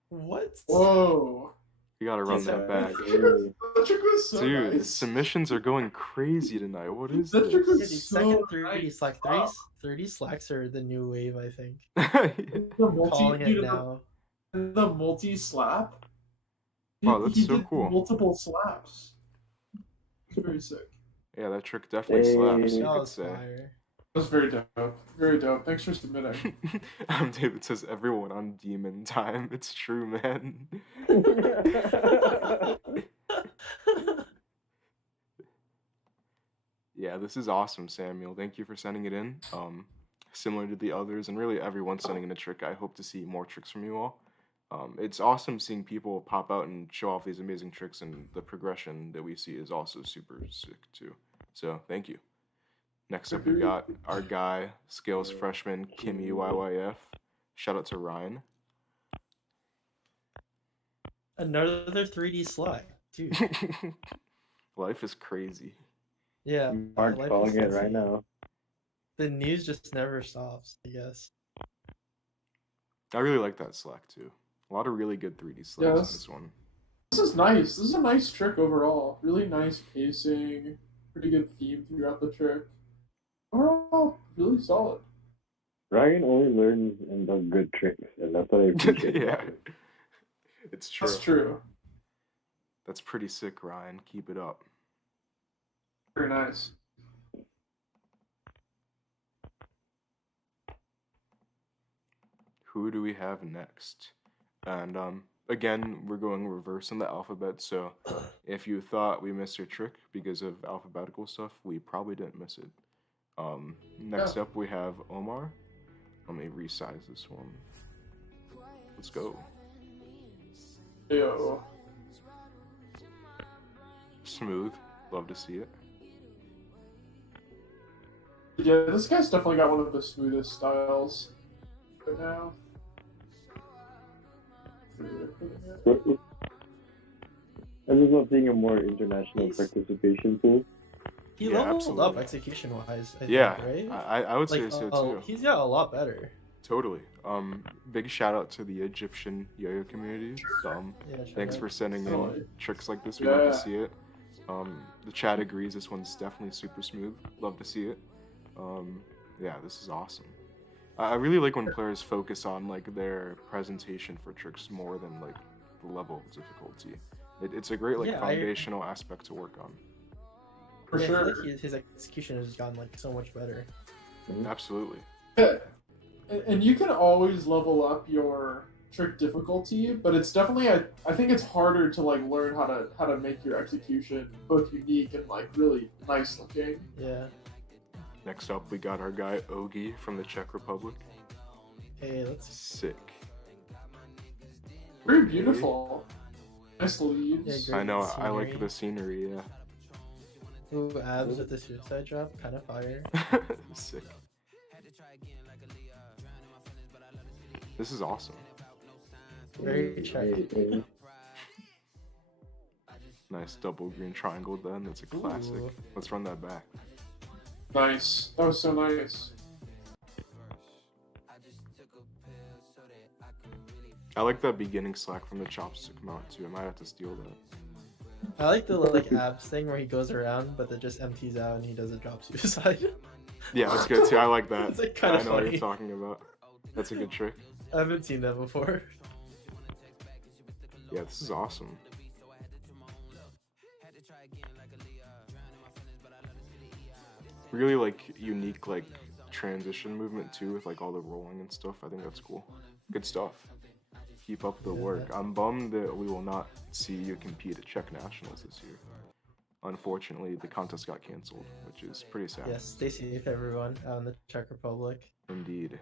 What? Whoa. You gotta run that back. That trick was so Dude, nice. submissions are going crazy tonight. What is That trick this? Yeah, was dude, so second 3D nice. slack. Wow. 3D slacks are the new wave, I think. The multi, Calling it dude, now. the multi slap. Wow, that's he so did cool. multiple slaps. It's very sick. Yeah, that trick definitely slaps, you That could was say. fire. That was very dope. Very dope. Thanks for submitting. David says everyone on demon time. It's true, man. Yeah, this is awesome, Samuel. Thank you for sending it in. Similar to the others, and really everyone sending in a trick. I hope to see more tricks from you all. It's awesome seeing people pop out and show off these amazing tricks, and the progression that we see is also super sick too. So thank you. Next up, we got our guy, Scales freshman Kimmy YYF. Shout out to Ryan. Another 3D slack, dude. Life is crazy. Yeah. Mark's life calling is it right insane. now. The news just never stops, I guess. I really like that slack too. A lot of really good 3D slacks in Yes. this one. This is nice. This is a nice trick overall. Really nice pacing. Pretty good theme throughout the trick. Overall, really solid. Ryan only learns and does good tricks, and that's what I appreciate. Yeah, about him. it's true. That's true. That's pretty sick, Ryan. Keep it up. Very nice. Who do we have next? And again, we're going reverse in the alphabet, so if you thought we missed your trick because of alphabetical stuff, we probably didn't miss it. Next up, we have Omar. Let me resize this one. Let's go. Yo. Smooth. Love to see it. Yeah, this guy's definitely got one of the smoothest styles right now. I just love seeing a more international participation pool. He Yeah, leveled absolutely. up execution wise, I Yeah, think, right? I would say Like, so too. he's got a lot better. Totally. Big shout out to the Egyptian yo-yo community. Yeah, Thanks for sending in Totally. tricks like this. We love Yeah. to see it. The chat agrees this one's definitely super smooth. Love to see it. Yeah, this is awesome. I really like when players focus on like their presentation for tricks more than like the level of difficulty. It's a great like Yeah, foundational aspect to work on. For I feel sure. like his execution has gotten like so much better. Absolutely. Yeah. And you can always level up your trick difficulty, but it's definitely I think it's harder to like learn how to make your execution both unique and like really nice looking. Yeah. Next up, we got our guy Ogi from the Czech Republic. Hey, let's. Sick. Very beautiful. Nice leaves. Yeah, I know. I scenery. like the scenery. Yeah. Ooh, abs with the suicide drop, kind of fire. Sick. This is awesome. Very Czech. Nice double green triangle then. That's a classic. Ooh. Let's run that back. Nice. That was so nice. I like that beginning slack from the chopstick mount too. I might have to steal that. I like the like abs thing where he goes around, but it just empties out and he does a drop suicide. Yeah, that's good too. I like that. It's like kind I of know what funny. you're talking about. That's a good trick. I haven't seen that before. Yeah, this is awesome. Really like unique like transition movement too with like all the rolling and stuff. I think that's cool. Good stuff. Keep up the work. I'm bummed that we will not see you compete at Czech Nationals this year. Unfortunately, the contest got canceled, which is pretty sad. Yes, stay safe, everyone, out in the Czech Republic. Indeed.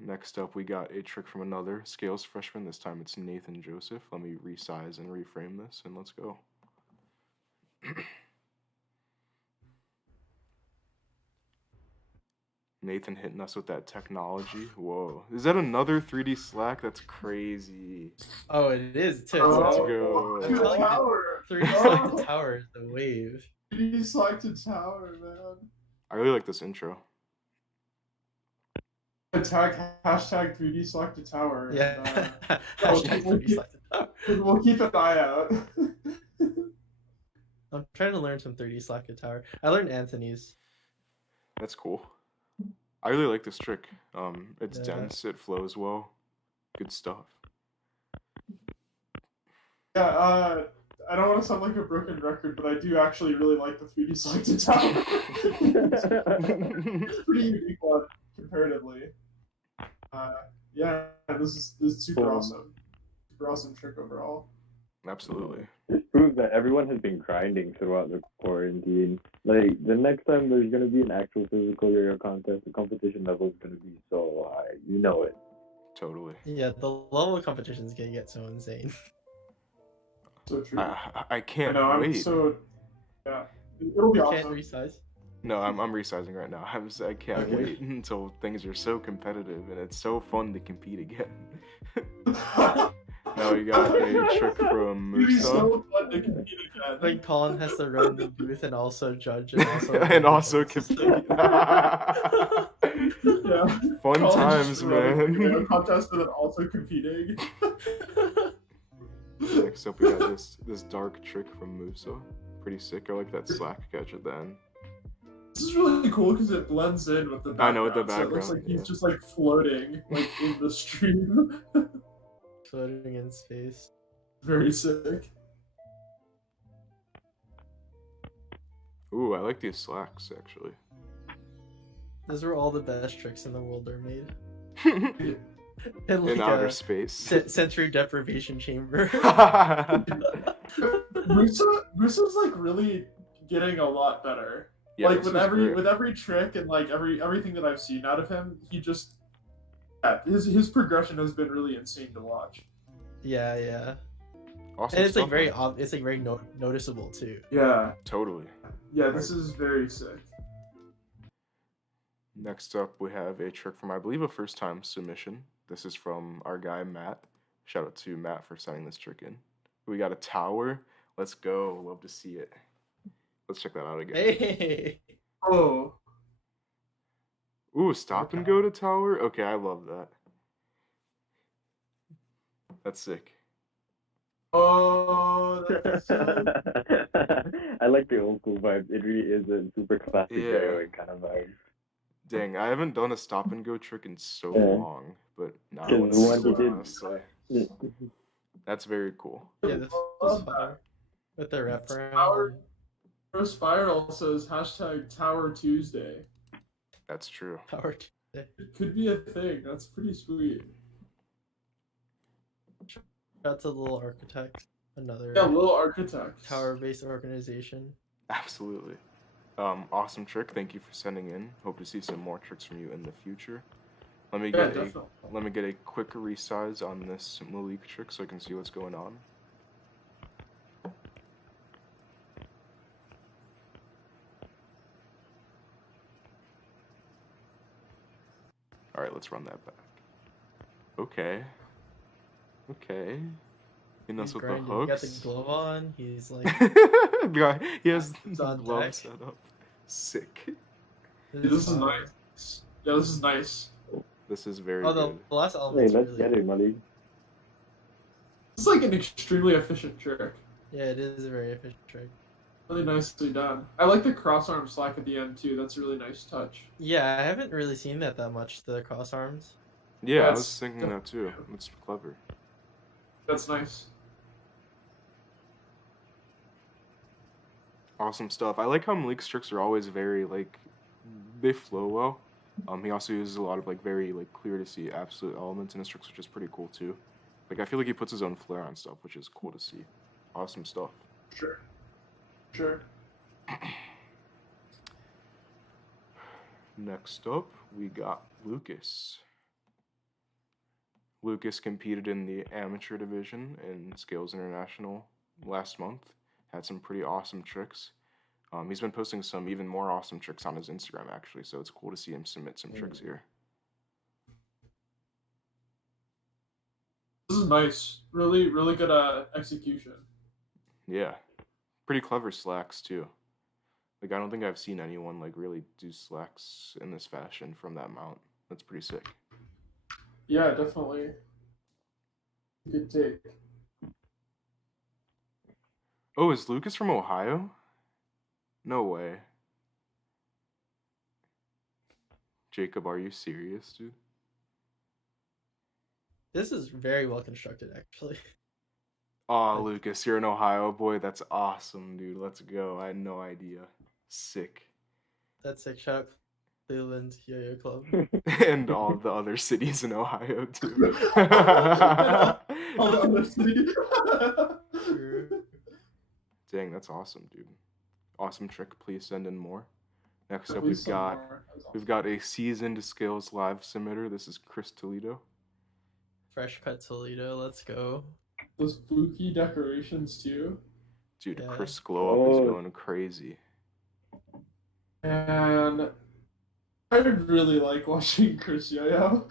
Next up, we got a trick from another Scales freshman. This time it's Nathan Joseph. Let me resize and reframe this, and let's go. Nathan hitting us with that technology. Whoa. Is that another 3D slack? That's crazy. Oh, it is too. Let's So go. I'm telling you, Tower. 3D Select the Tower is the wave. 3D selected tower, man. I really like this intro. Hashtag 3D selected tower. Yeah. And, Hashtag we'll 3D keep- Select the Tower. we'll keep an eye out. I'm trying to learn some 3D Select the Tower. I learned Anthony's. That's cool. I really like this trick. It's Yeah. dense, it flows well. Good stuff. Yeah, I don't want to sound like a broken record, but I do actually really like the 3D selected tower. It's a pretty unique one comparatively. Yeah, this is super awesome. Super awesome trick overall. Absolutely. This proves that everyone has been grinding throughout the quarantine. Like, the next time there's going to be an actual physical yo-yo contest, the competition level is going to be so high. You know it. Totally. Yeah, the level of competition is gonna get so insane. So true. I can't know, I'm wait. so yeah. It'll be You awesome. can't resize. No, I'm resizing right now. I can't Okay. wait until things are so competitive and it's so fun to compete again. Now we got a trick from It'd be Musa. so fun to compete again. Like Colin has to run the booth and also judge and also And also compete. Yeah. Fun College times, running man. a contest and then also competing. Next up, we got this dark trick from Musa. Pretty sick. I like that slack catch at the end. This is really cool because it blends in with the background. I know, with the So it looks background, like he's yeah. just like floating like in the stream. Floating in space. Very sick. Ooh, I like these slacks actually. Those were all the best tricks in the world are made. In like outer a space. sensory deprivation chamber. Musa's like really getting a lot better. Yeah, like this with is every great. with every trick and like everything that I've seen out of him, he just his progression has been really insane to watch. Yeah, yeah. Awesome And it's like stuff, very man. it's like very noticeable too. Yeah, Totally. yeah, this is very sick. Next up, we have a trick from, I believe, a first-time submission. This is from our guy, Matt. Shout out to Matt for sending this trick in. We got a tower. Let's go. Love to see it. Let's check that out again. Hey. Oh, Ooh, stop and go to tower? Okay, I love that. That's sick. oh, that's so... I like the old school vibe. It really is a super classic Yeah. yo-yo kind of vibe. Dang, I haven't done a stop and go trick in so Yeah. long, but now I Because want the to one see he it, did- honestly. That's very cool. Yeah, this was fire. With the wraparound. Tower. First Spiral says hashtag Tower Tuesday. That's true. Power. It could be a thing. That's pretty sweet. That's a little architect. Another Yeah, Little Architects. tower-based organization. Absolutely. Awesome trick. Thank you for sending in. Hope to see some more tricks from you in the future. Let me Yeah, get definitely. a quick resize on this Malik trick so I can see what's going on. All right, let's run that back. Okay. Okay. He knows He's with grinding. the He got the hooks. glove on. He's like, Guy, he has It's the on glove deck. set up. Sick. This is fire. nice. Yeah, this is nice. This is very Oh, good. the last Hey, element's let's really get it, Malik. It's like an extremely efficient trick. Yeah, it is a very efficient trick. Really nicely done. I like the cross arm slack at the end too. That's a really nice touch. Yeah, I haven't really seen that much. The cross arms. Yeah, I That's was thinking that too. It's clever. That's nice. Awesome stuff. I like how Malik's tricks are always very like they flow well. He also uses a lot of like very like clear to see absolute elements in his tricks, which is pretty cool too. Like I feel like he puts his own flair on stuff, which is cool to see. Awesome stuff. Sure. Sure. Next up, we got Lucas. Lucas competed in the amateur division in Scales International last month. Had some pretty awesome tricks. He's been posting some even more awesome tricks on his Instagram, actually, so it's cool to see him submit some tricks here. This is nice. Really, really good execution. Yeah. Pretty clever slacks, too. Like, I don't think I've seen anyone, like, really do slacks in this fashion from that mount. That's pretty sick. Yeah, definitely. Good take. Oh, is Lucas from Ohio? No way. Jacob, are you serious, dude? This is very well constructed, actually. Aw, Lucas, you're an Ohio boy. That's awesome, dude. Let's go. I had no idea. Sick. That's sick. Shout out Cleveland Yo-Yo Club. And all the other cities in Ohio, too. All the other cities. Dang, that's awesome, dude. Awesome trick. Please send in more. Next up, we've got a seasoned Scales live submitter. This is Chris Toledo. Fresh cut Toledo. Let's go. Those spooky decorations too. Dude, Yeah. Chris Glow Up is going crazy. And I really like watching Chris Yo-Yo.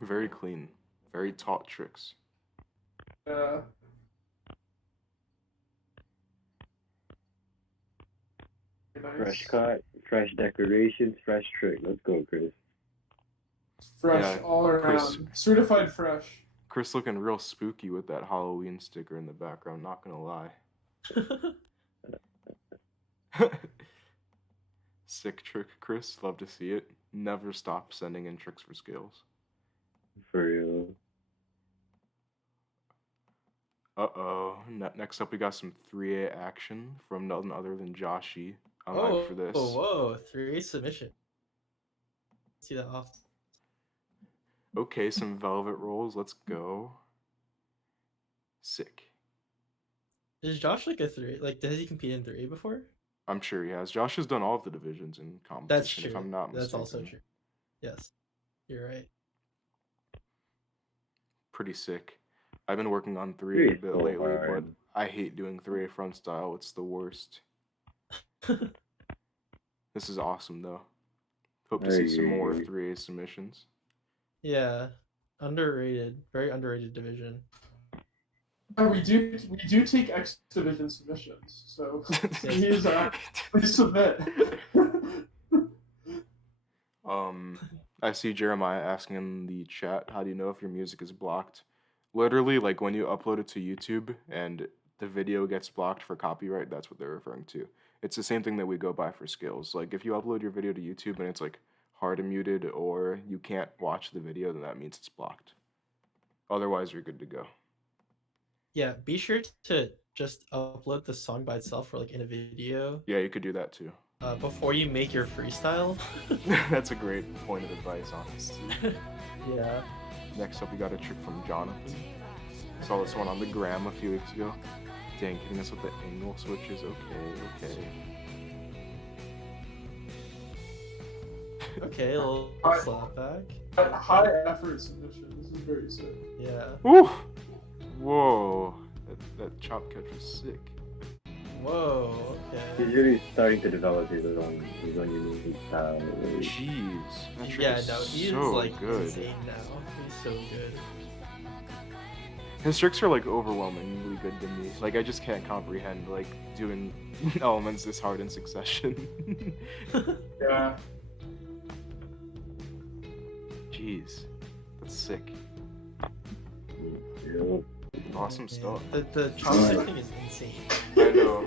Very clean. Very taut tricks. Yeah. Nice. Fresh cut, fresh decorations, fresh trick. Let's go, Chris. Fresh all around. Chris. Certified fresh. Chris looking real spooky with that Halloween sticker in the background, not gonna lie. Sick trick, Chris. Love to see it. Never stop sending in tricks for Scales. For real. Uh-oh. Next up, we got some 3A action from none other than Joshy. I'm hyped for this. Whoa, 3 submission. See that often. Okay, some velvet rolls. Let's go. Sick. Is Josh like a 3? Like, has he competed in 3 before? I'm sure he has. Josh has done all of the divisions in competition, That's true. if I'm not mistaken. That's also true. Yes, you're right. Pretty sick. I've been working on 3A a bit lately, but hard. I hate doing 3A front style. It's the worst. This is awesome, though. Hope to see some more 3A submissions. Yeah, underrated. Very underrated division. We do take X division submissions, so please submit. I see Jeremiah asking in the chat, how do you know if your music is blocked? Literally, like when you upload it to YouTube and the video gets blocked for copyright, that's what they're referring to. It's the same thing that we go by for Skills. Like if you upload your video to YouTube and it's like hard muted or you can't watch the video, then that means it's blocked. Otherwise, you're good to go. Yeah, be sure to just upload the song by itself or like in a video. Yeah, you could do that too. Before you make your freestyle. That's a great point of advice, honestly. Yeah. Next up, we got a trick from Jonathan. Saw this one on the gram a few weeks ago. Dang, hitting us with the angle switches. Okay. Okay, a little slap back. High effort submission. This is very sick. Yeah. Woo! Whoa. That chop catch was sick. Whoa, okay. He's really starting to develop his own unique style. Jeez. That trick Yeah, is no, he so is like good. insane now. He's so good. His tricks are like overwhelmingly good to me. Like I just can't comprehend like doing elements this hard in succession. Yeah. Jeez. That's sick. Yeah. Awesome stuff. The chopstick thing is insane. I know.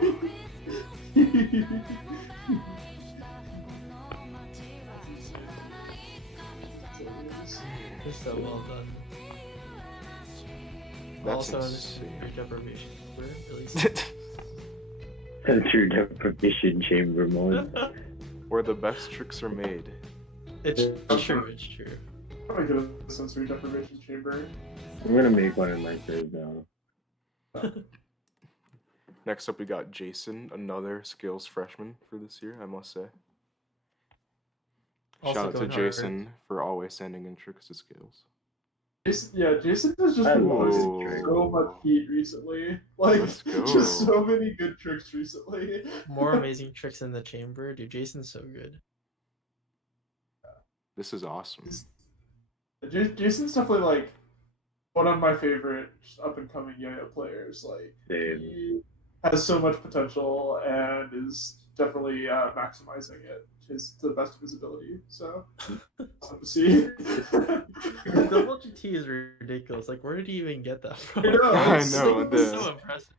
Just so well done. That's Also, insane. your deprivation really Sensory deprivation chamber mode. Where the best tricks are made. It's true, it's true. I'm gonna get a sensory deprivation chamber. I'm gonna make one in my crib now. Next up, we got Jason, another Skills freshman for this year, I must say. Also Shout out to going hard. Jason for always sending in tricks to Skills. Jason has just I been love this posting trick. so much heat recently. Like, Let's go. just so many good tricks recently. More amazing tricks in the chamber. Dude, Jason's so good. This is awesome. Jason's definitely like one of my favorite up and coming yo-yo players. Like, Same. he has so much potential and is definitely maximizing it to the best of his ability. So, awesome to see. The double GT is ridiculous. Like, where did he even get that from? I know, I it's know, so impressive.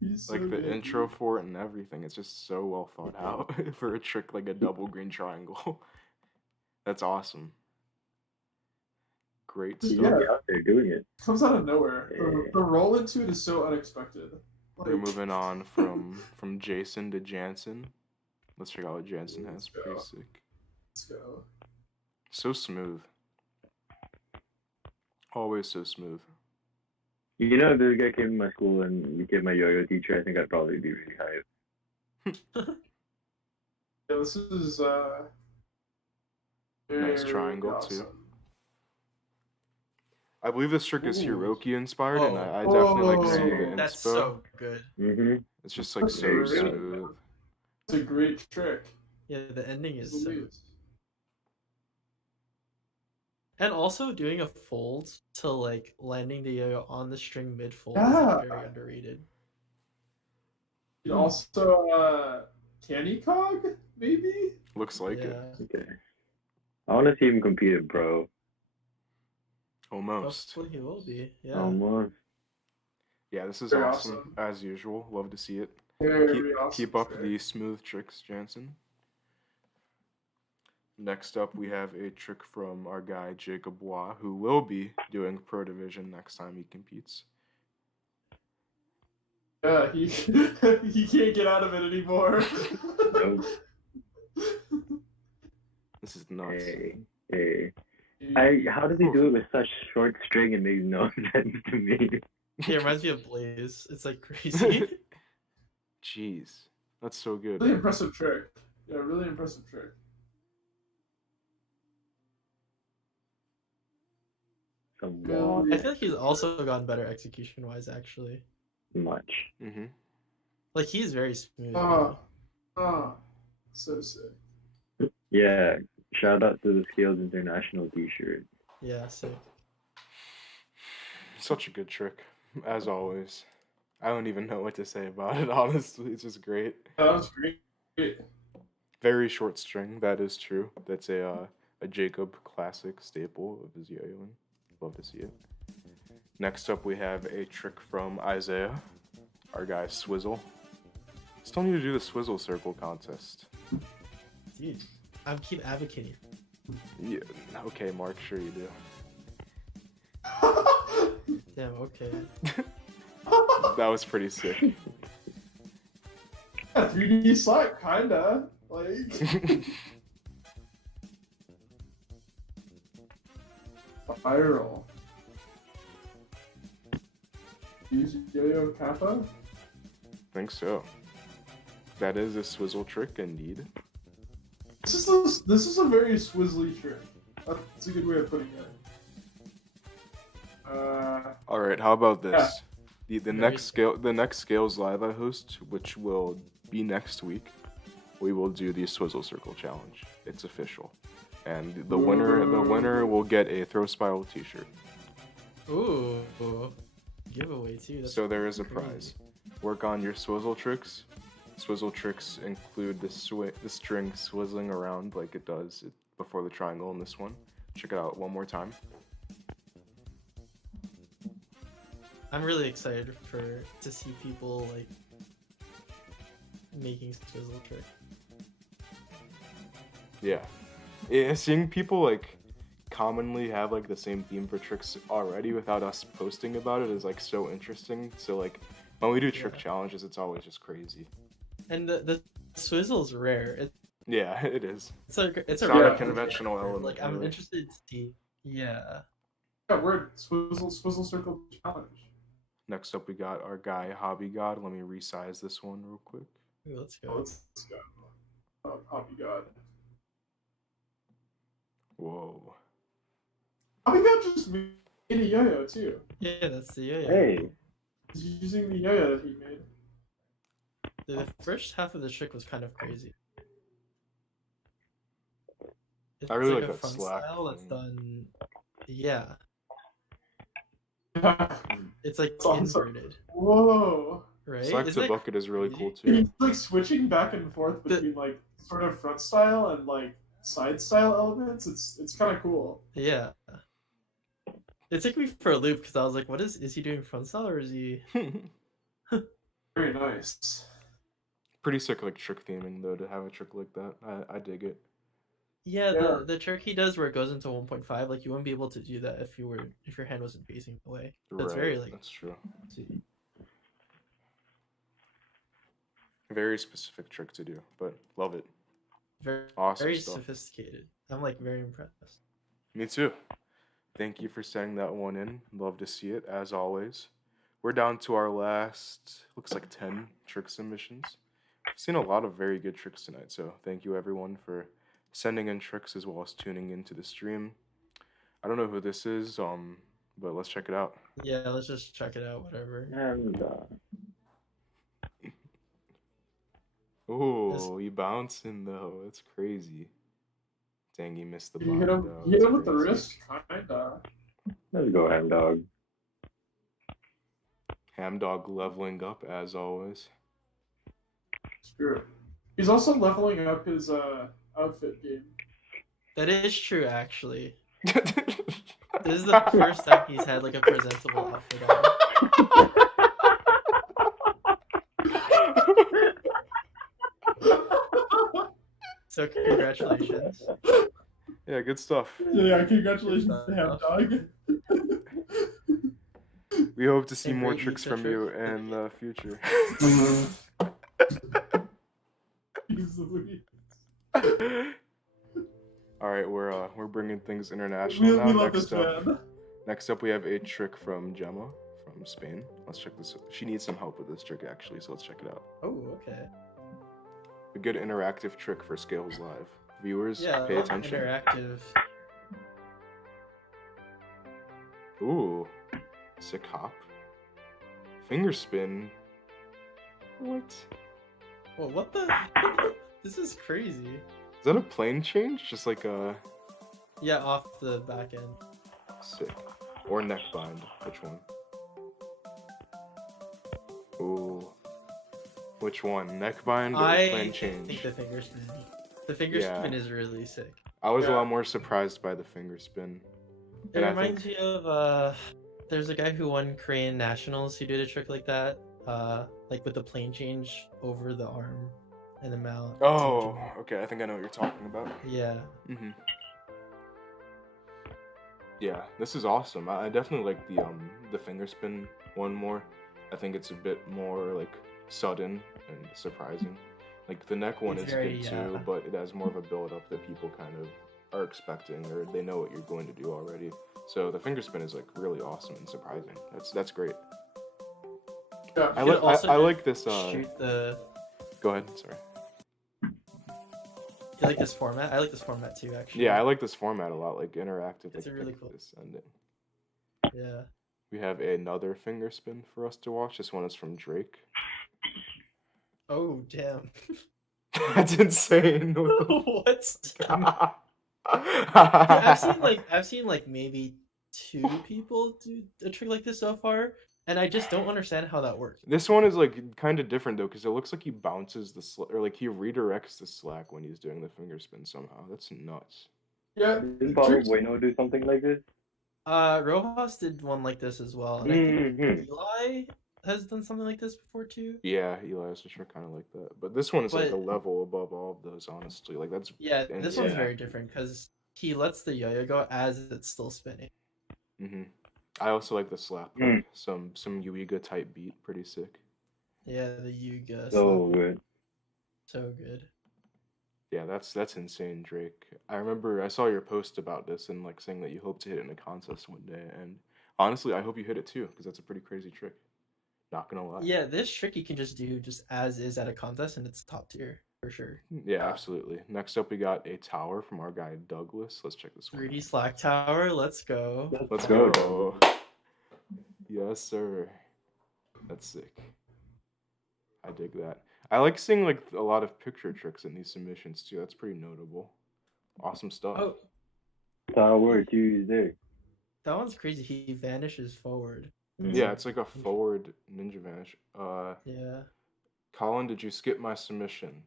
He's so Like the good. intro for it and everything, it's just so well thought out for a trick like a double green triangle. That's awesome. Great He's stuff. really out there doing it. Comes out of nowhere. Yeah. The roll into it is so unexpected. We're moving on from Jason to Jansen. Let's check out what Jansen has. Let's go. Pretty sick. Let's go. So smooth. Always so smooth. You know, if this guy came to my school and became my yo-yo teacher, I think I'd probably be really hyped. Yeah, this is Nice very triangle, awesome. too. I believe this trick is Ooh. Hiroki inspired, and I Oh. definitely like seeing the Oh, inspo. That's so good. Mm-hmm. It's just like That's so very good. smooth. It's a great trick. Yeah, the ending is so. Believe. And also doing a fold to like landing the yo-yo on the string mid fold Yeah. is very underrated. And also, Candy Cog, maybe? Looks like it. Yeah. Okay. I want to see him compete at Bro. Almost. Hopefully he will be. Yeah. Almost. Yeah, this is Very awesome, awesome. as usual. Love to see it. Very awesome. Keep up trick. the smooth tricks, Jansen. Next up, we have a trick from our guy Jacob Waugh, who will be doing Pro Division next time he competes. Yeah, he he can't get out of it anymore. Nope. This is nuts. Hey. How does he do it with such short string and makes no sense to me? He reminds me of Blaze. It's like crazy. Jeez, that's so good. Really impressive trick. Yeah, really impressive trick. Some Yeah. wall. I feel like he's also gotten better execution wise actually. Much. Hmm. Like he's very smooth. So sick. Yeah. Shout out to the Scales International t-shirt. Yeah, sick. Such a good trick, as always. I don't even know what to say about it, honestly. It's just great. That was great. Very short string, that is true. That's a Jacob classic staple of his yo-yoing. Love to see it. Next up, we have a trick from Isaiah, our guy Swizzle. Still need to do the Swizzle Circle contest. Dude, I keep advocating. Yeah, okay, Mark, sure you do. Damn, okay. That was pretty sick. Yeah, 3D slap, kinda. Like. Viral. Use Yo-Yo Kappa? Think so. That is a Swizzle trick, indeed. This is a very swizzly trick. That's a good way of putting it. All right, how about this? Yeah. The next Scales Live I host, which will be next week, we will do the Swizzle Circle challenge. It's official, and the winner will get a Throw Spiral T-shirt. Ooh. Giveaway too. That's So there is a crazy. prize. Work on your swizzle tricks. Swizzle tricks include the string swizzling around like it does before the triangle in this one. Check it out one more time. I'm really excited to see people like making swizzle trick. Yeah, seeing people like commonly have like the same theme for tricks already without us posting about it is like so interesting. So like when we do trick challenges, it's always just crazy. And the swizzle's rare. Yeah, it is. It's a It's a not rare a conventional element. Like I'm really. interested to see. Yeah. Yeah, word. Swizzle Circle Challenge. Next up, we got our guy Hobby God. Let me resize this one real quick. Ooh, let's Oh, go. let's go. Oh, Hobby God. Whoa. Amiga just made a yo-yo too. Yeah, that's the yo-yo. Hey, He's using the yo-yo that he made. The first half of the trick was kind of crazy. It's I really like like a that front slack style that's thing. done. Yeah, Yeah. it's like That's awesome. inverted, Whoa. right? Slack Isn't to that bucket is really cool crazy? too. He's like switching back and forth between like sort of front style and like side style elements. It's kind of cool. Yeah. It took me for a loop because I was like, "What is he doing front style or is he?" Very nice. Pretty sick like trick theming though to have a trick like that. I dig it. Yeah, Yeah. the trick he does where it goes into 1.5, like you wouldn't be able to do that if your hand wasn't facing away. So it's very like That's true. see. Very specific trick to do, but love it. Very Awesome very stuff. sophisticated. I'm like very impressed. Me too. Thank you for sending that one in. Love to see it, as always. We're down to our last, looks like 10 trick submissions. I've seen a lot of very good tricks tonight, so thank you everyone for sending in tricks as well as tuning into the stream. I don't know who this is, but let's check it out. Yeah, let's just check it out. Whatever. and Oh, he bouncing though. That's crazy. Dang, he missed the You hit bind him. though. You hit That's him with the crazy. wrist, kinda. let's go, Ham Dog. Ham dog leveling up as always. Screw it. He's also leveling up his outfit game. That is true, actually. This is the first time he's had like a presentable outfit on. So congratulations. Yeah, good stuff. Yeah, congratulations to Ham Dog. We hope to see And more great tricks Nisa from you trick. in the future. Jeez Louise. All right, we're bringing things international now. We love this man. Next up, we have a trick from Gemma from Spain. Let's check this. She needs some help with this trick actually, so let's check it out. Oh, okay. A good interactive trick for Scales Live. Viewers, Yeah, pay attention. interactive. Ooh, sick hop. Finger spin. What? Well, what the? This is crazy. Is that a plane change? Just like a Yeah, off the back end. sick. Or neck bind. Which one? Ooh. Which one? Neck bind or plane I change? think the finger spin. The finger Yeah. spin is really sick. I was a Yeah. lot more surprised by the finger spin. It And I reminds think- me of there's a guy who won Korean nationals who did a trick like that, like with the plane change over the arm and the mount. Oh, okay. I think I know what you're talking about. Yeah. Mm-hmm. Yeah, this is awesome. I definitely like the finger spin one more. I think it's a bit more like sudden and surprising. Like the neck one It's is very, good too, but it has more of a build up that people kind of are expecting or they know what you're going to do already. So the finger spin is like really awesome and surprising. That's great. Yeah. I You could like also I like this. Shoot the. Go ahead. Sorry. You like this format? I like this format too, actually. Yeah, I like this format a lot. Like interactive. It's like a really pick cool- this ending. Yeah. We have another finger spin for us to watch. This one is from Drake. Oh damn. That's insane. What? Yeah, I've seen like maybe 2 people do a trick like this so far, and I just don't understand how that works. This one is like kind of different though, because it looks like he bounces the or like he redirects the slack when he's doing the finger spin somehow. That's nuts. Yeah. Didn't Pablo Bueno do something like this? Rojas did one like this as well, and I think Mhm. Eli has done something like this before too. Yeah, Eli's for sure kind of like that, but this one is like a But- level above all of those. Honestly, like that's Yeah, this one's Yeah. very different because he lets the yo-yo go as it's still spinning. hmm I also like the slap, Mm. some Yuiga type beat, pretty sick. Yeah, the Yuga. So good. So good. Yeah, that's insane, Drake. I remember I saw your post about this and like saying that you hope to hit it in a contest one day, and honestly, I hope you hit it too because that's a pretty crazy trick. Not gonna lie. Yeah, this trick you can just do just as is at a contest, and it's top tier. for sure. Yeah, absolutely. Next up, we got a tower from our guy Douglas. Let's check this one. 3D Slack Tower. Let's go. Let's go, go. Yes, sir. That's sick. I dig that. I like seeing like a lot of picture tricks in these submissions too. That's pretty notable. Awesome stuff. Oh, Tower Tuesday. that one's crazy. He vanishes forward. Yeah, it's like a forward ninja vanish. Yeah. Colin, did you skip my submission?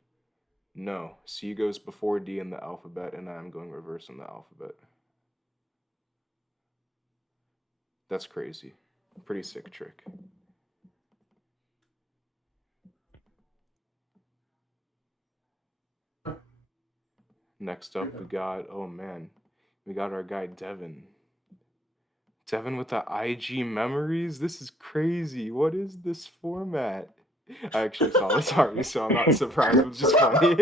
No. C goes before D in the alphabet, and I'm going reverse in the alphabet. That's crazy. Pretty sick trick. Next up, we got, oh man, we got our guy Devin. Devin with the IG memories? This is crazy. What is this format? I actually saw this already, so I'm not surprised. It was just funny.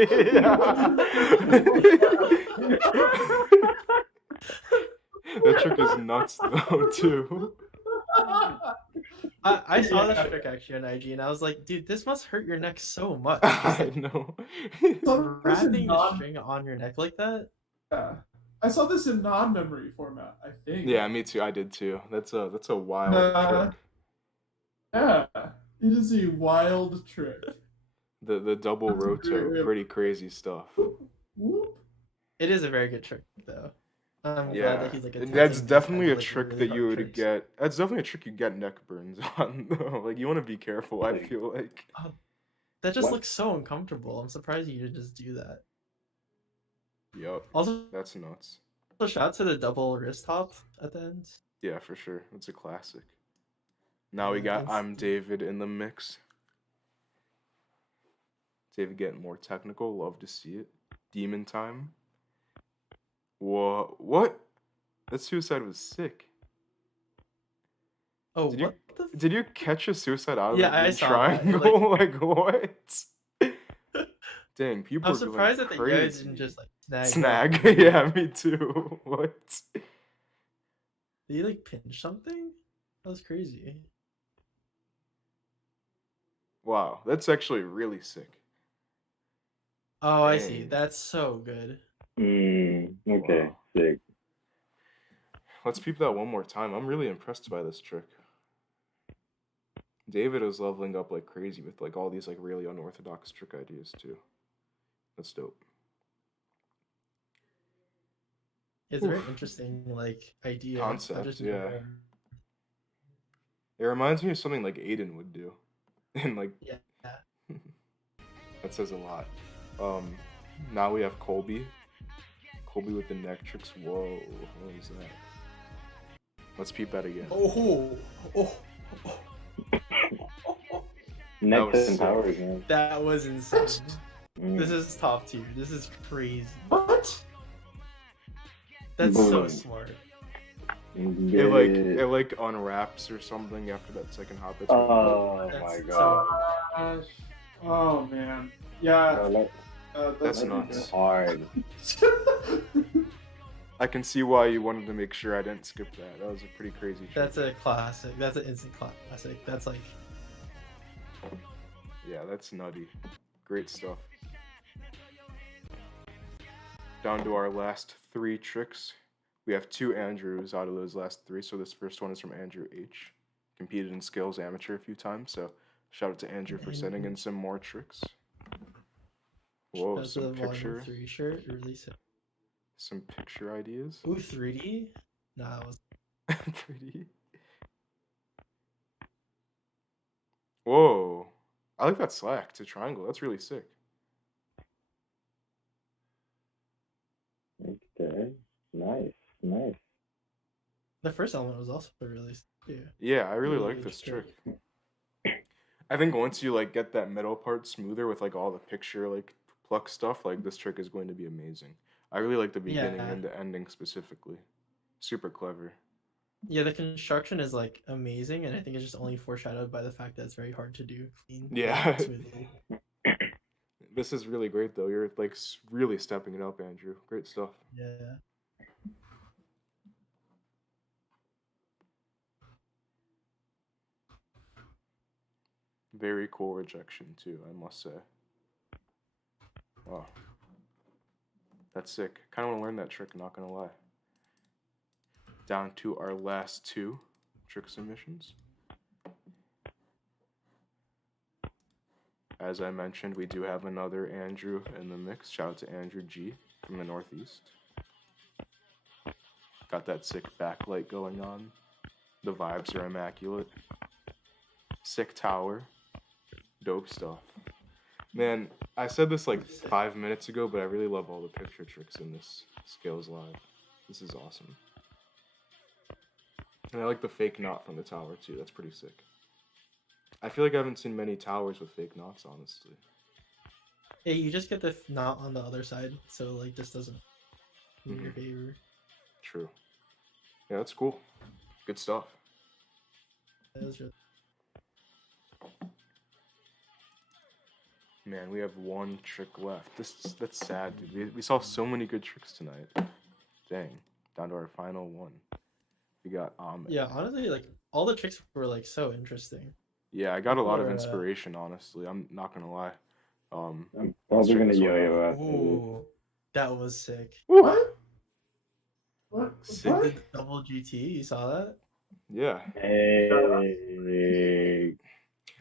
That trick is nuts, though, too. I saw this trick actually on IG, and I was like, dude, this must hurt your neck so much. I know. Wrapping the string on your neck like that? Yeah. I saw this in non-memory format, I think. Yeah, me too. I did too. That's a wild trick. Yeah, it is a wild trick. The double That's roto, pretty crazy stuff. Whoop. It is a very good trick, though. I'm Yeah, glad that he's like that's attempting definitely to a like, trick really that hard you would tricks. get. That's definitely a trick you get neck burns on, though. Like, you want to be careful, I feel like. That just What? looks so uncomfortable. I'm surprised you did just do that. Yup, Also, that's nuts. shout out to the double wrist hop at the end. Yeah, for sure. It's a classic. Now we Yeah, got it's- I'm David in the mix. David getting more technical. Love to see it. Demon time. Whoa, what? That suicide was sick. Oh, Did you- what the? Did you catch a suicide out of Yeah, the I green saw that. triangle? Like, what? Dang, people I'm are going surprised that the guy crazy. didn't just like snag. Snag. that. Yeah, me too. What? Did he like pinch something? That was crazy. Wow, that's actually really sick. Oh, I see. Dang. That's so good. Okay, Wow. sick. Let's peep that one more time. I'm really impressed by this trick. David is leveling up like crazy with like all these like really unorthodox trick ideas too. That's dope. It's a very interesting like idea. I Concept, just yeah. never- It reminds me of something like Aiden would do. And like Yeah. that says a lot. Now we have Colby. Colby with the neck tricks. Whoa, what is that? Let's peep that again. Oh. Next was and sick. powers, man. That was insane. Mm. This is top tier. This is crazy. What? That's so Boom. smart. It like unwraps or something after that second hop. It's really Oh That's my so- god. Gosh. Oh man. Yeah. That's That's nuts. hard. I can see why you wanted to make sure I didn't skip that. That was a pretty crazy trick. That's a classic. That's an instant classic. That's like Yeah, that's nutty. Great stuff. Down to our last 3 tricks. We have 2 Andrews out of those last 3, so this first one is from Andrew H. Competed in Skills Amateur a few times, so shout out to Andrew for sending in some more tricks. Whoa, that's some a volume picture, 3 shirt. Really sick. some picture ideas. Ooh, 3D? Nah, that was 3D. Whoa, I like that slack to triangle. That's really sick. Okay. Nice. the first element was also really sick too. Yeah, I really like Really this trick. trick. I think once you like get that middle part smoother with like all the picture like pluck stuff, like this trick is going to be amazing. I really like the beginning Yeah. and the ending specifically. Super clever. Yeah, the construction is like amazing, and I think it's just only foreshadowed by the fact that it's very hard to do clean. Yeah. smoothly. This is really great though. You're like really stepping it up, Andrew. Great stuff. Yeah. Very cool rejection too, I must say. Oh. That's sick. Kind of want to learn that trick, not gonna lie. Down to our last 2 trick submissions. As I mentioned, we do have another Andrew in the mix. Shout out to Andrew G from the Northeast. Got that sick backlight going on. The vibes are immaculate. Sick tower. Dope stuff. Man, I said this like 5 minutes ago, but I really love all the picture tricks in this Scales Live. This is awesome. And I like the fake knot from the tower too. That's pretty sick. I feel like I haven't seen many towers with fake knots, honestly. Yeah, you just get the knot on the other side, so like this doesn't in your favor. True. Yeah, that's cool. Good stuff. That was really... Man, we have 1 trick left. That's sad, dude. We saw so many good tricks tonight. Dang. Down to our final 1. We got Ahmed. Yeah, honestly, like all the tricks were like so interesting. Yeah, I got a lot of inspiration, honestly. I'm not gonna lie. I'm probably gonna yo-yo after. Ooh, that was sick. What? Sick. The double GT, you saw that? Yeah. Hey.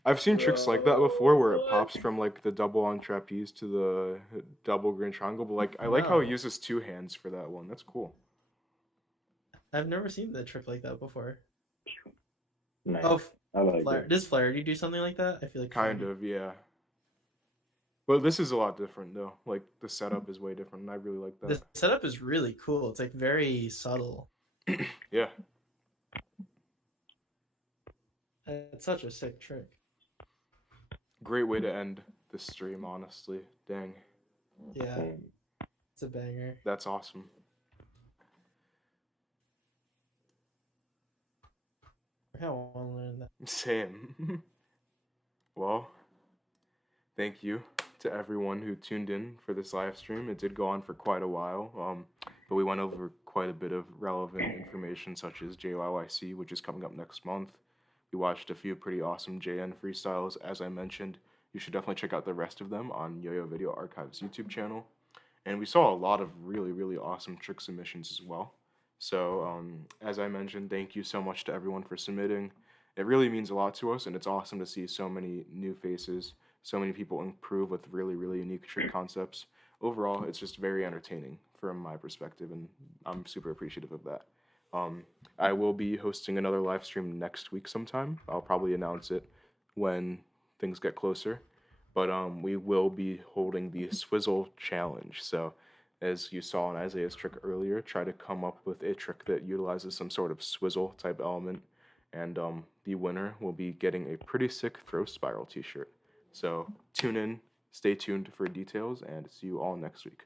I've seen tricks like that before where it pops from like the double on trapeze to the double green triangle, but like I like how he uses 2 hands for that one. That's cool. I've never seen the trick like that before. Nice. Oh, I like Flare. it. Does Flaherty do something like that? I feel like Kind of, yeah. But this is a lot different though. Like the setup is way different, and I really like that. The setup is really cool. It's like very subtle. Yeah. It's such a sick trick. Great way to end the stream, honestly. Dang. Yeah, it's a banger. That's awesome. I kind of want to learn that. Same. Well, thank you to everyone who tuned in for this live stream. It did go on for quite a while, but we went over quite a bit of relevant information, such as JYYC, which is coming up next month. We watched a few pretty awesome JN freestyles. As I mentioned, you should definitely check out the rest of them on Yo-Yo Video Archive's YouTube channel. And we saw a lot of really, really awesome trick submissions as well. So, as I mentioned, thank you so much to everyone for submitting. It really means a lot to us, and it's awesome to see so many new faces, so many people improve with really, really unique trick concepts. Overall, it's just very entertaining from my perspective, and I'm super appreciative of that. I will be hosting another live stream next week sometime. I'll probably announce it when things get closer. But we will be holding the Swizzle Challenge. So, as you saw in Isaiah's trick earlier, try to come up with a trick that utilizes some sort of swizzle type element. And the winner will be getting a pretty sick Throw Spiral t-shirt. So, tune in, stay tuned for details, and see you all next week.